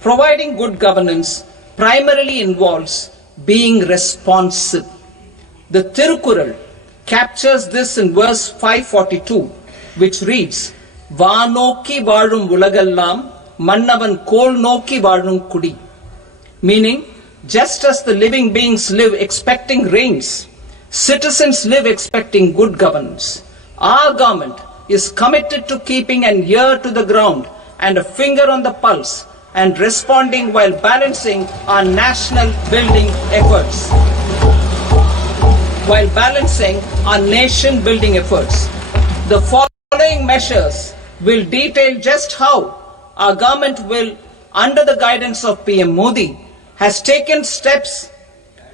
Providing good governance primarily involves being responsive. The Tirukural captures this in verse 542, which reads, "Vaanoki vaazhum ulagallam, mannavan kol noki vaazhum kudi." Meaning, just as the living beings live expecting rains, citizens live expecting good governance. Our government is committed to keeping an ear to the ground and a finger on the pulse and responding while balancing our national building efforts. The following measures will detail just how our government will, under the guidance of PM Modi, has taken steps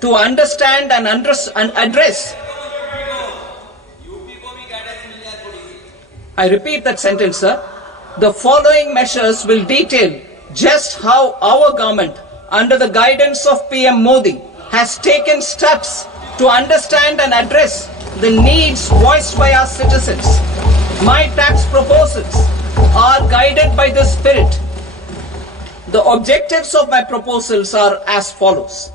to understand and address. I repeat that sentence, sir. The following measures will detail just how our government, under the guidance of PM Modi, has taken steps to understand and address the needs voiced by our citizens. My tax proposals are guided by this spirit. The objectives of my proposals are as follows.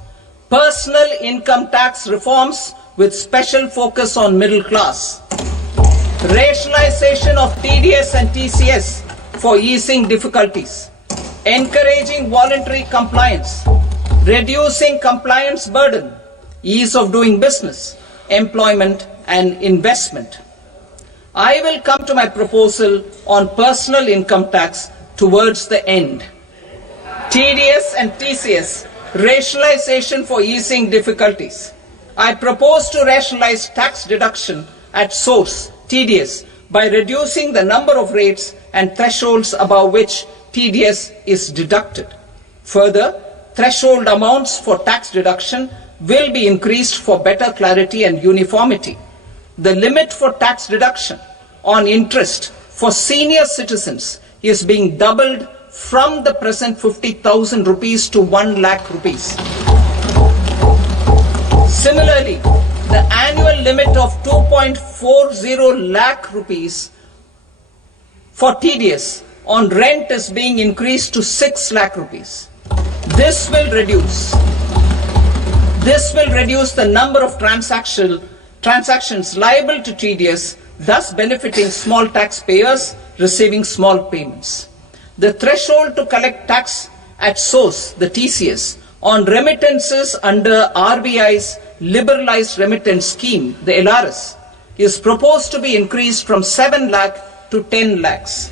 Personal income tax reforms with special focus on middle class. Rationalization of TDS and TCS for easing difficulties. Encouraging voluntary compliance. Reducing compliance burden. Ease of doing business, employment and investment. I will come to my proposal on personal income tax towards the end. TDS and TCS, rationalization for easing difficulties. I propose to rationalize tax deduction at source, TDS, by reducing the number of rates and thresholds above which TDS is deducted. Further, threshold amounts for tax deduction will be increased for better clarity and uniformity. The limit for tax deduction on interest for senior citizens is being doubled from the present 50,000 rupees to 1 lakh rupees. Similarly, the annual limit of 2.40 lakh rupees for TDS on rent is being increased to 6 lakh rupees. This will reduce the number of transactions liable to TDS, thus benefiting small taxpayers receiving small payments. The threshold to collect tax at source, the TCS, on remittances under RBI's liberalized remittance scheme, the LRS, is proposed to be increased from 7 lakh to 10 lakhs.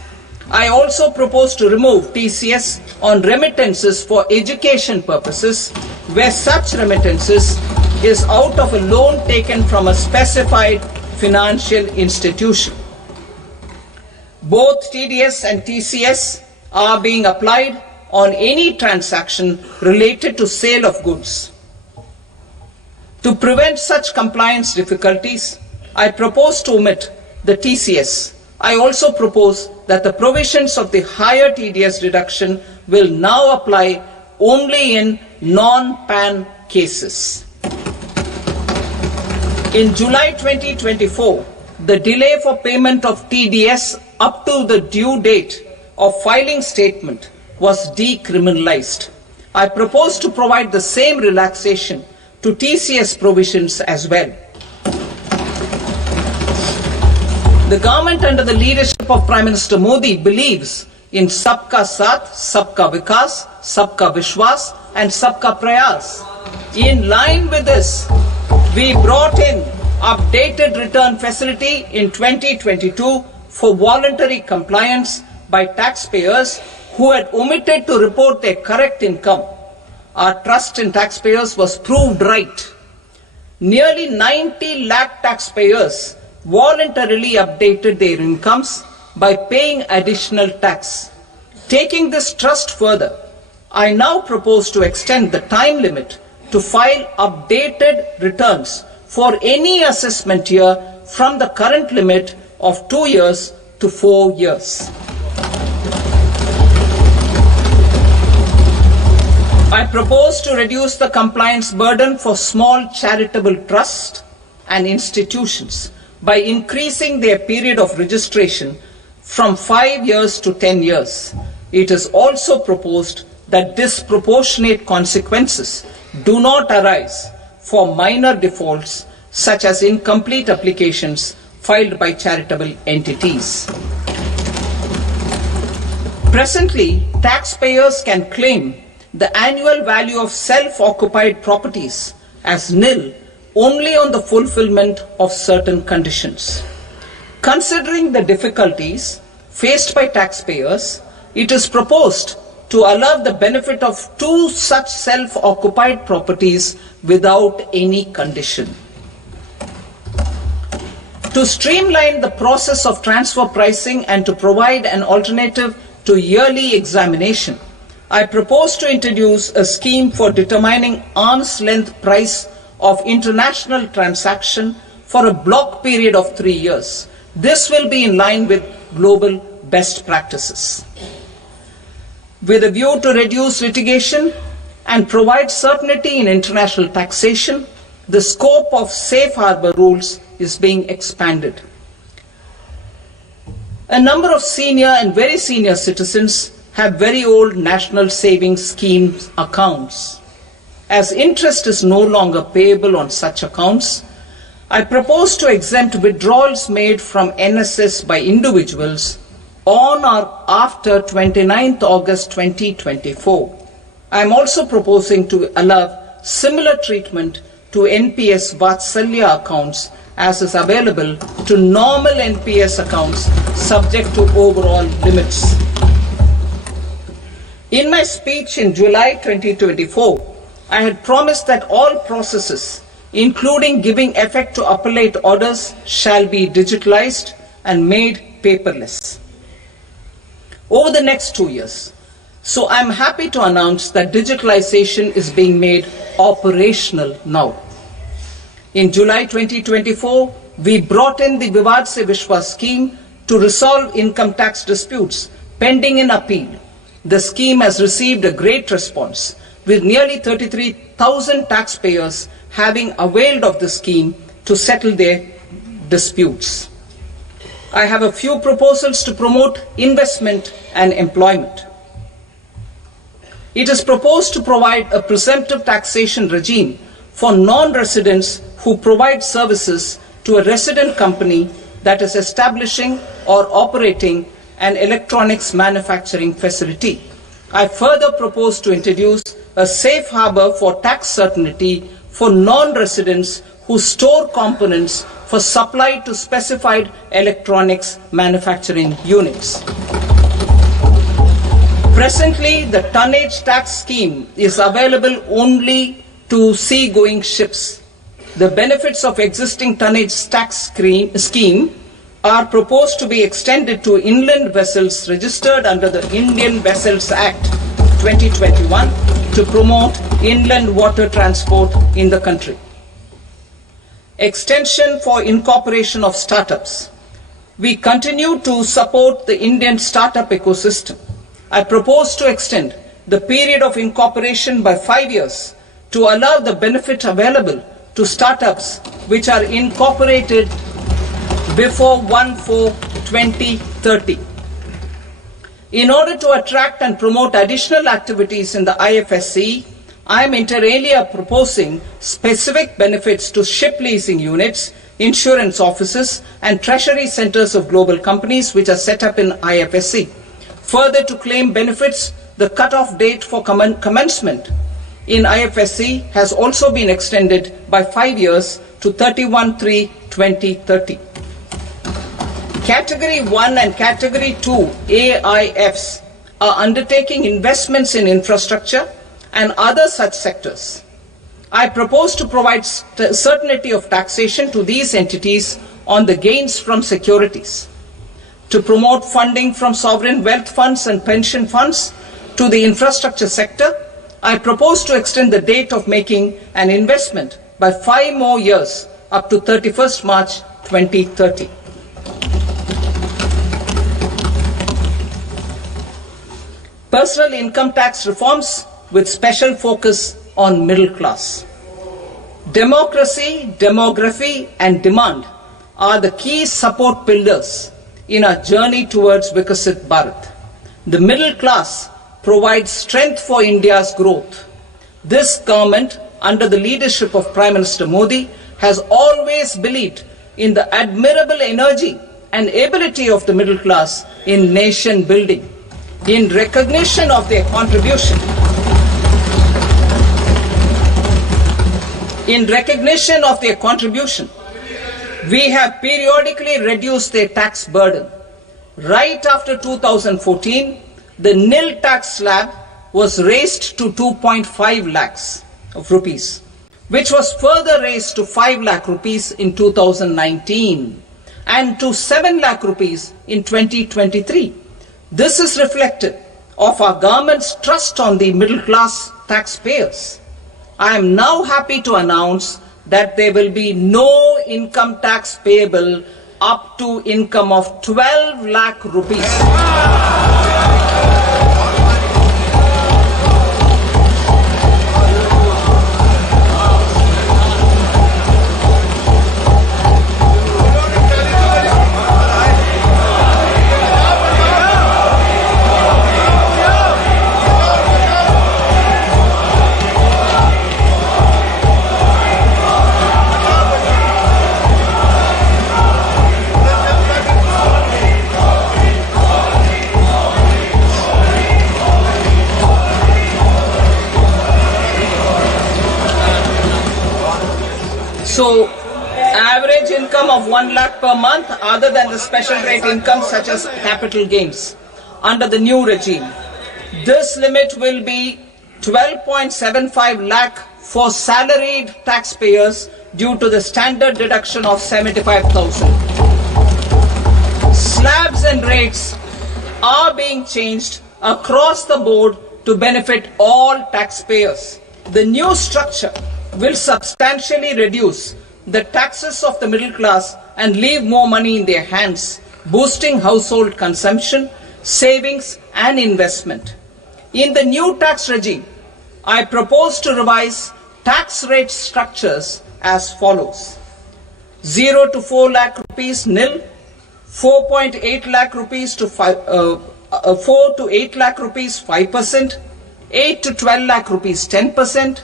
I also propose to remove TCS on remittances for education purposes, where such remittances is out of a loan taken from a specified financial institution. Both TDS and TCS are being applied on any transaction related to sale of goods. To prevent such compliance difficulties, I propose to omit the TCS. I also propose that the provisions of the higher TDS deduction will now apply only in non-PAN cases. In July 2024, the delay for payment of TDS up to the due date of filing statement was decriminalized. I propose to provide the same relaxation to TCS provisions as well. The government under the leadership of Prime Minister Modi believes in Sabka Saath, Sabka Vikas, Sabka Vishwas and Sabka Prayas. In line with this, we brought in updated return facility in 2022 for voluntary compliance by taxpayers who had omitted to report their correct income. Our trust in taxpayers was proved right. Nearly 90 lakh taxpayers voluntarily updated their incomes by paying additional tax. Taking this trust further, I now propose to extend the time limit to file updated returns for any assessment year from the current limit of 2 years to 4 years. I propose to reduce the compliance burden for small charitable trusts and institutions by increasing their period of registration from 5 years to 10 years. It is also proposed that disproportionate consequences do not arise for minor defaults such as incomplete applications filed by charitable entities. Presently, taxpayers can claim the annual value of self-occupied properties as nil only on the fulfillment of certain conditions. Considering the difficulties faced by taxpayers, it is proposed to allow the benefit of 2 such self-occupied properties without any condition. To streamline the process of transfer pricing and to provide an alternative to yearly examination, I propose to introduce a scheme for determining arm's length price of international transaction for a block period of 3 years. This will be in line with global best practices. With a view to reduce litigation and provide certainty in international taxation, the scope of safe harbor rules is being expanded. A number of senior and very senior citizens have very old national savings schemes accounts. As interest is no longer payable on such accounts, I propose to exempt withdrawals made from NSS by individuals on or after 29th August 2024. I am also proposing to allow similar treatment to NPS Vatsalya accounts as is available to normal NPS accounts subject to overall limits. In my speech in July 2024, I had promised that all processes, including giving effect to appellate orders, shall be digitalized and made paperless over the next 2 years. So I am happy to announce that digitalization is being made operational now. In July 2024, we brought in the Vivad Se Vishwas scheme to resolve income tax disputes pending in appeal. The scheme has received a great response, with nearly 33,000 taxpayers having availed of the scheme to settle their disputes. I have a few proposals to promote investment and employment. It is proposed to provide a presumptive taxation regime for non-residents who provide services to a resident company that is establishing or operating an electronics manufacturing facility. I further propose to introduce a safe harbor for tax certainty for non-residents who store components for supply to specified electronics manufacturing units. Presently, the tonnage tax scheme is available only to sea-going ships. The benefits of existing tonnage tax scheme are proposed to be extended to inland vessels registered under the Indian Vessels Act 2021 to promote inland water transport in the country. Extension for incorporation of startups. We continue to support the Indian startup ecosystem. I propose to extend the period of incorporation by 5 years to allow the benefit available to startups which are incorporated before 1/4/2030. In order to attract and promote additional activities in the IFSC, I am inter alia proposing specific benefits to ship leasing units, insurance offices and treasury centers of global companies which are set up in IFSC. Further, to claim benefits, the cut-off date for commencement in IFSC has also been extended by 5 years to 31/3/2030. Category 1 and Category 2 AIFs are undertaking investments in infrastructure and other such sectors. I propose to provide certainty of taxation to these entities on the gains from securities, to promote funding from sovereign wealth funds and pension funds to the infrastructure sector. I propose to extend the date of making an investment by 5 more years up to 31st March 2030. Personal income tax reforms with special focus on middle class. Democracy, demography and demand are the key support pillars in our journey towards Vikasit Bharat. The middle class provides strength for India's growth. This government, under the leadership of Prime Minister Modi, has always believed in the admirable energy and ability of the middle class in nation building. In recognition of their contribution, we have periodically reduced their tax burden. Right after 2014, the nil tax slab was raised to 2.5 lakhs of rupees, which was further raised to 5 lakh rupees in 2019 and to 7 lakh rupees in 2023. This is reflective of our government's trust on the middle class taxpayers. I am now happy to announce that there will be no income tax payable up to income of 12 lakh rupees. So, average income of 1 lakh per month other than the special rate income such as capital gains under the new regime. This limit will be 12.75 lakh for salaried taxpayers due to the standard deduction of 75,000. Slabs and rates are being changed across the board to benefit all taxpayers. The new structure will substantially reduce the taxes of the middle class and leave more money in their hands, boosting household consumption, savings and investment. In the new tax regime, I propose to revise tax rate structures as follows: 0 to 4 lakh rupees nil, 4.8 lakh rupees to 4 to 8 lakh rupees 5%, 8 to 12 lakh rupees 10%,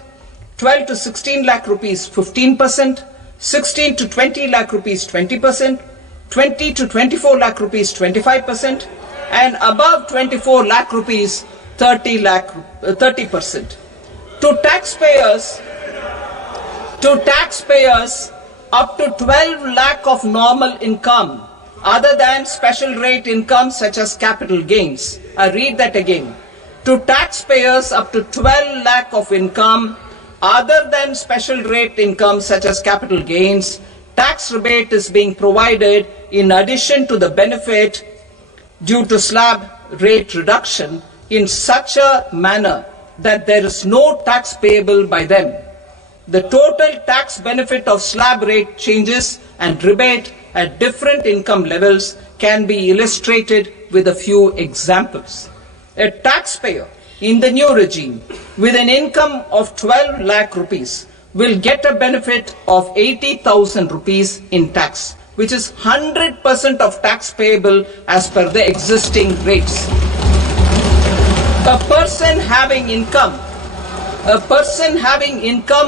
12 to 16 lakh rupees 15%, 16 to 20 lakh rupees 20%, 20 to 24 lakh rupees 25%, and above 24 lakh rupees 30%. To taxpayers up to 12 lakh of normal income other than special rate income such as capital gains. I read that again. To taxpayers up to 12 lakh of income other than special rate income such as capital gains, tax rebate is being provided in addition to the benefit due to slab rate reduction in such a manner that there is no tax payable by them. The total tax benefit of slab rate changes and rebate at different income levels can be illustrated with a few examples. A taxpayer in the new regime with an income of 12 lakh rupees will get a benefit of 80,000 rupees in tax, which is 100% of tax payable as per the existing rates. A person having income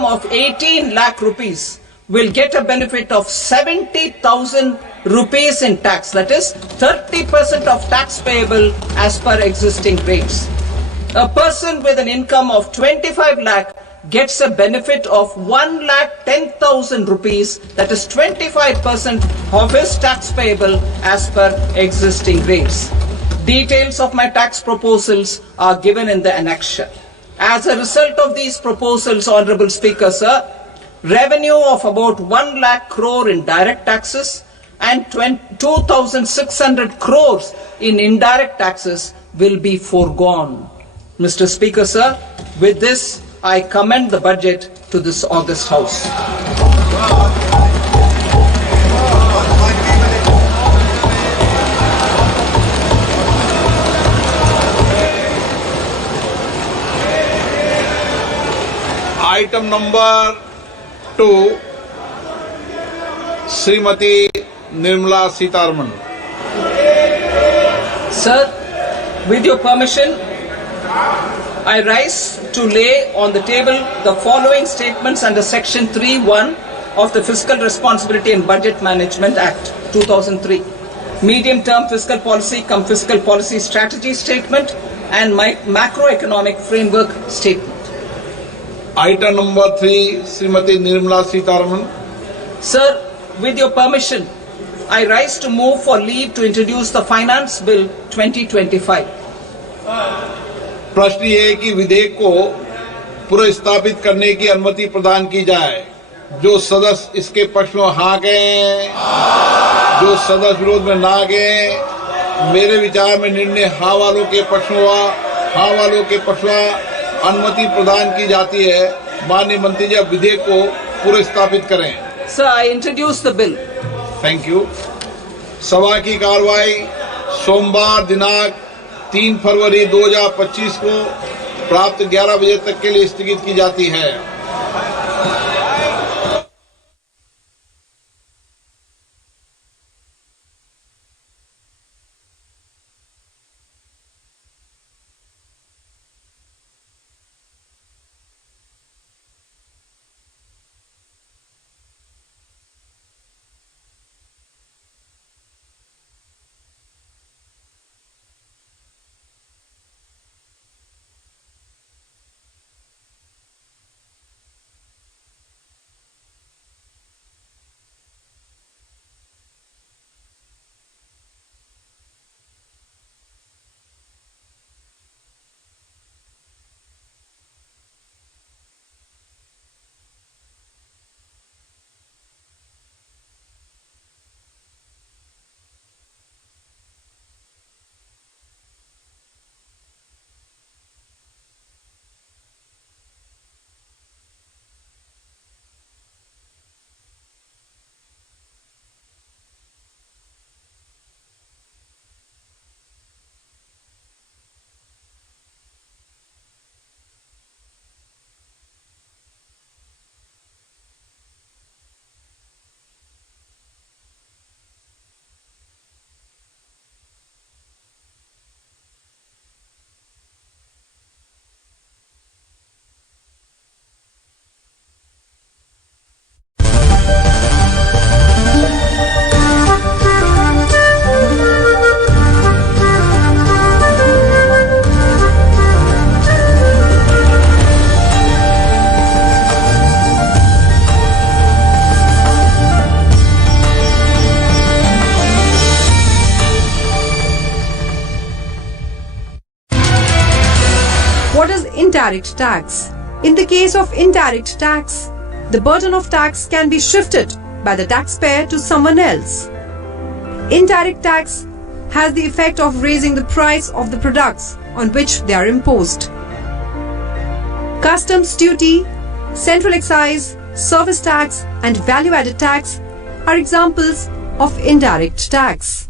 of 18 lakh rupees will get a benefit of 70,000 rupees in tax, that is 30% of tax payable as per existing rates. A person with an income of 25 lakh gets a benefit of 1,10,000 rupees, that is 25% of his tax payable as per existing rates. Details of my tax proposals are given in the annexure. As a result of these proposals, Honorable Speaker, sir, revenue of about 1 lakh crore in direct taxes and 2,600 crores in indirect taxes will be foregone. Mr. Speaker, sir, with this, I commend the budget to this august House. Item number 2, Srimati Nirmala Sitharaman. Sir, with your permission, I rise to lay on the table the following statements under Section 3(1) of the Fiscal Responsibility and Budget Management Act 2003. Medium-term fiscal policy cum fiscal policy strategy statement and my macroeconomic framework statement. Item number 3, Srimati Nirmala Sitharaman. Sir, with your permission, I rise to move for leave to introduce the Finance Bill 2025. प्रश्न ये है कि विधेयक को पुनर्स्थापित करने की अनुमति प्रदान की जाए। जो सदस्य इसके पक्ष में हाँ कहें, जो सदस्य विरोध में ना कहें। मेरे विचार में निर्णय हाँ वालों के पक्ष में हुआ, हाँ वालों के पक्ष में अनुमति प्रदान की जाती है। माननीय मंत्री जी अब विधेयक को पुनर्स्थापित करें। Sir, I introduce the bill. Thank you. सभा की कार्रवाई सोमवार दिनांक 3 फरवरी 2025 को प्राप्त 11 बजे तक के लिए स्थगित की जाती है। What is indirect tax? In the case of indirect tax, the burden of tax can be shifted by the taxpayer to someone else. Indirect tax has the effect of raising the price of the products on which they are imposed. Customs duty, central excise, service tax and value-added tax are examples of indirect tax.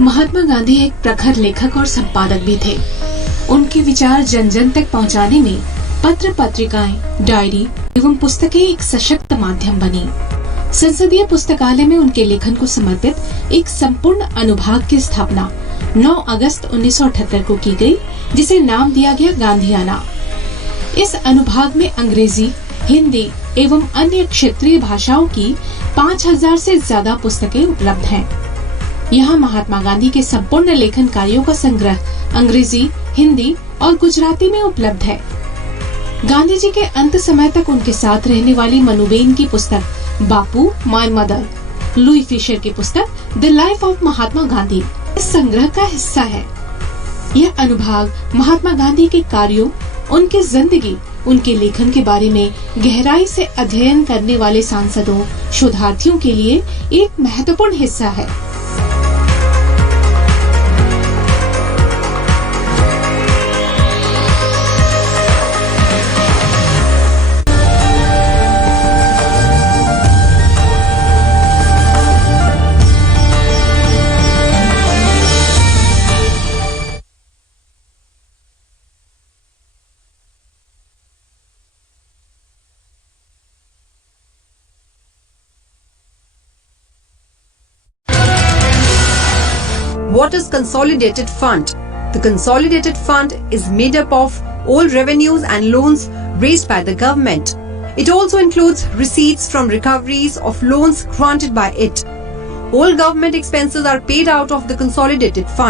Mahatma Gandhi एक प्रखर लेखक और संपादक भी थे। उनके विचार जन जन तक पहुंचाने में पत्र पत्रिकाएं, डायरी एवं पुस्तकें एक सशक्त माध्यम बनी। संसदीय पुस्तकालय में उनके लेखन को समर्पित एक संपूर्ण अनुभाग की स्थापना 9 अगस्त 1978 को की गई, जिसे नाम दिया गया गांधीयाना। इस अनुभाग में अंग्रेजी, हिंदी एवं अन्य क्षेत्रीय भाषाओं की 5000 से ज्यादा पुस्तकें उपलब्ध हैं। यहाँ महात्मा गांधी के संपूर्ण लेखन कार्यों का संग्रह अंग्रेजी, हिंदी और गुजराती में उपलब्ध है। गांधी जी के अंत समय तक उनके साथ रहने वाली मनुबेन की पुस्तक बापू माय मदर, लुई फिशर की पुस्तक the life of Mahatma Gandhi इस संग्रह का हिस्सा है। यह अनुभाग महात्मा गांधी के कार्यों, उनकी जिंदगी, उनके लेखन के बारे में गहराई से अध्ययन करने वाले सांसदों, शोधार्थियों के लिए एक महत्वपूर्ण हिस्सा है। What is Consolidated Fund? The Consolidated Fund is made up of all revenues and loans raised by the government. It also includes receipts from recoveries of loans granted by it. All government expenses are paid out of the Consolidated Fund.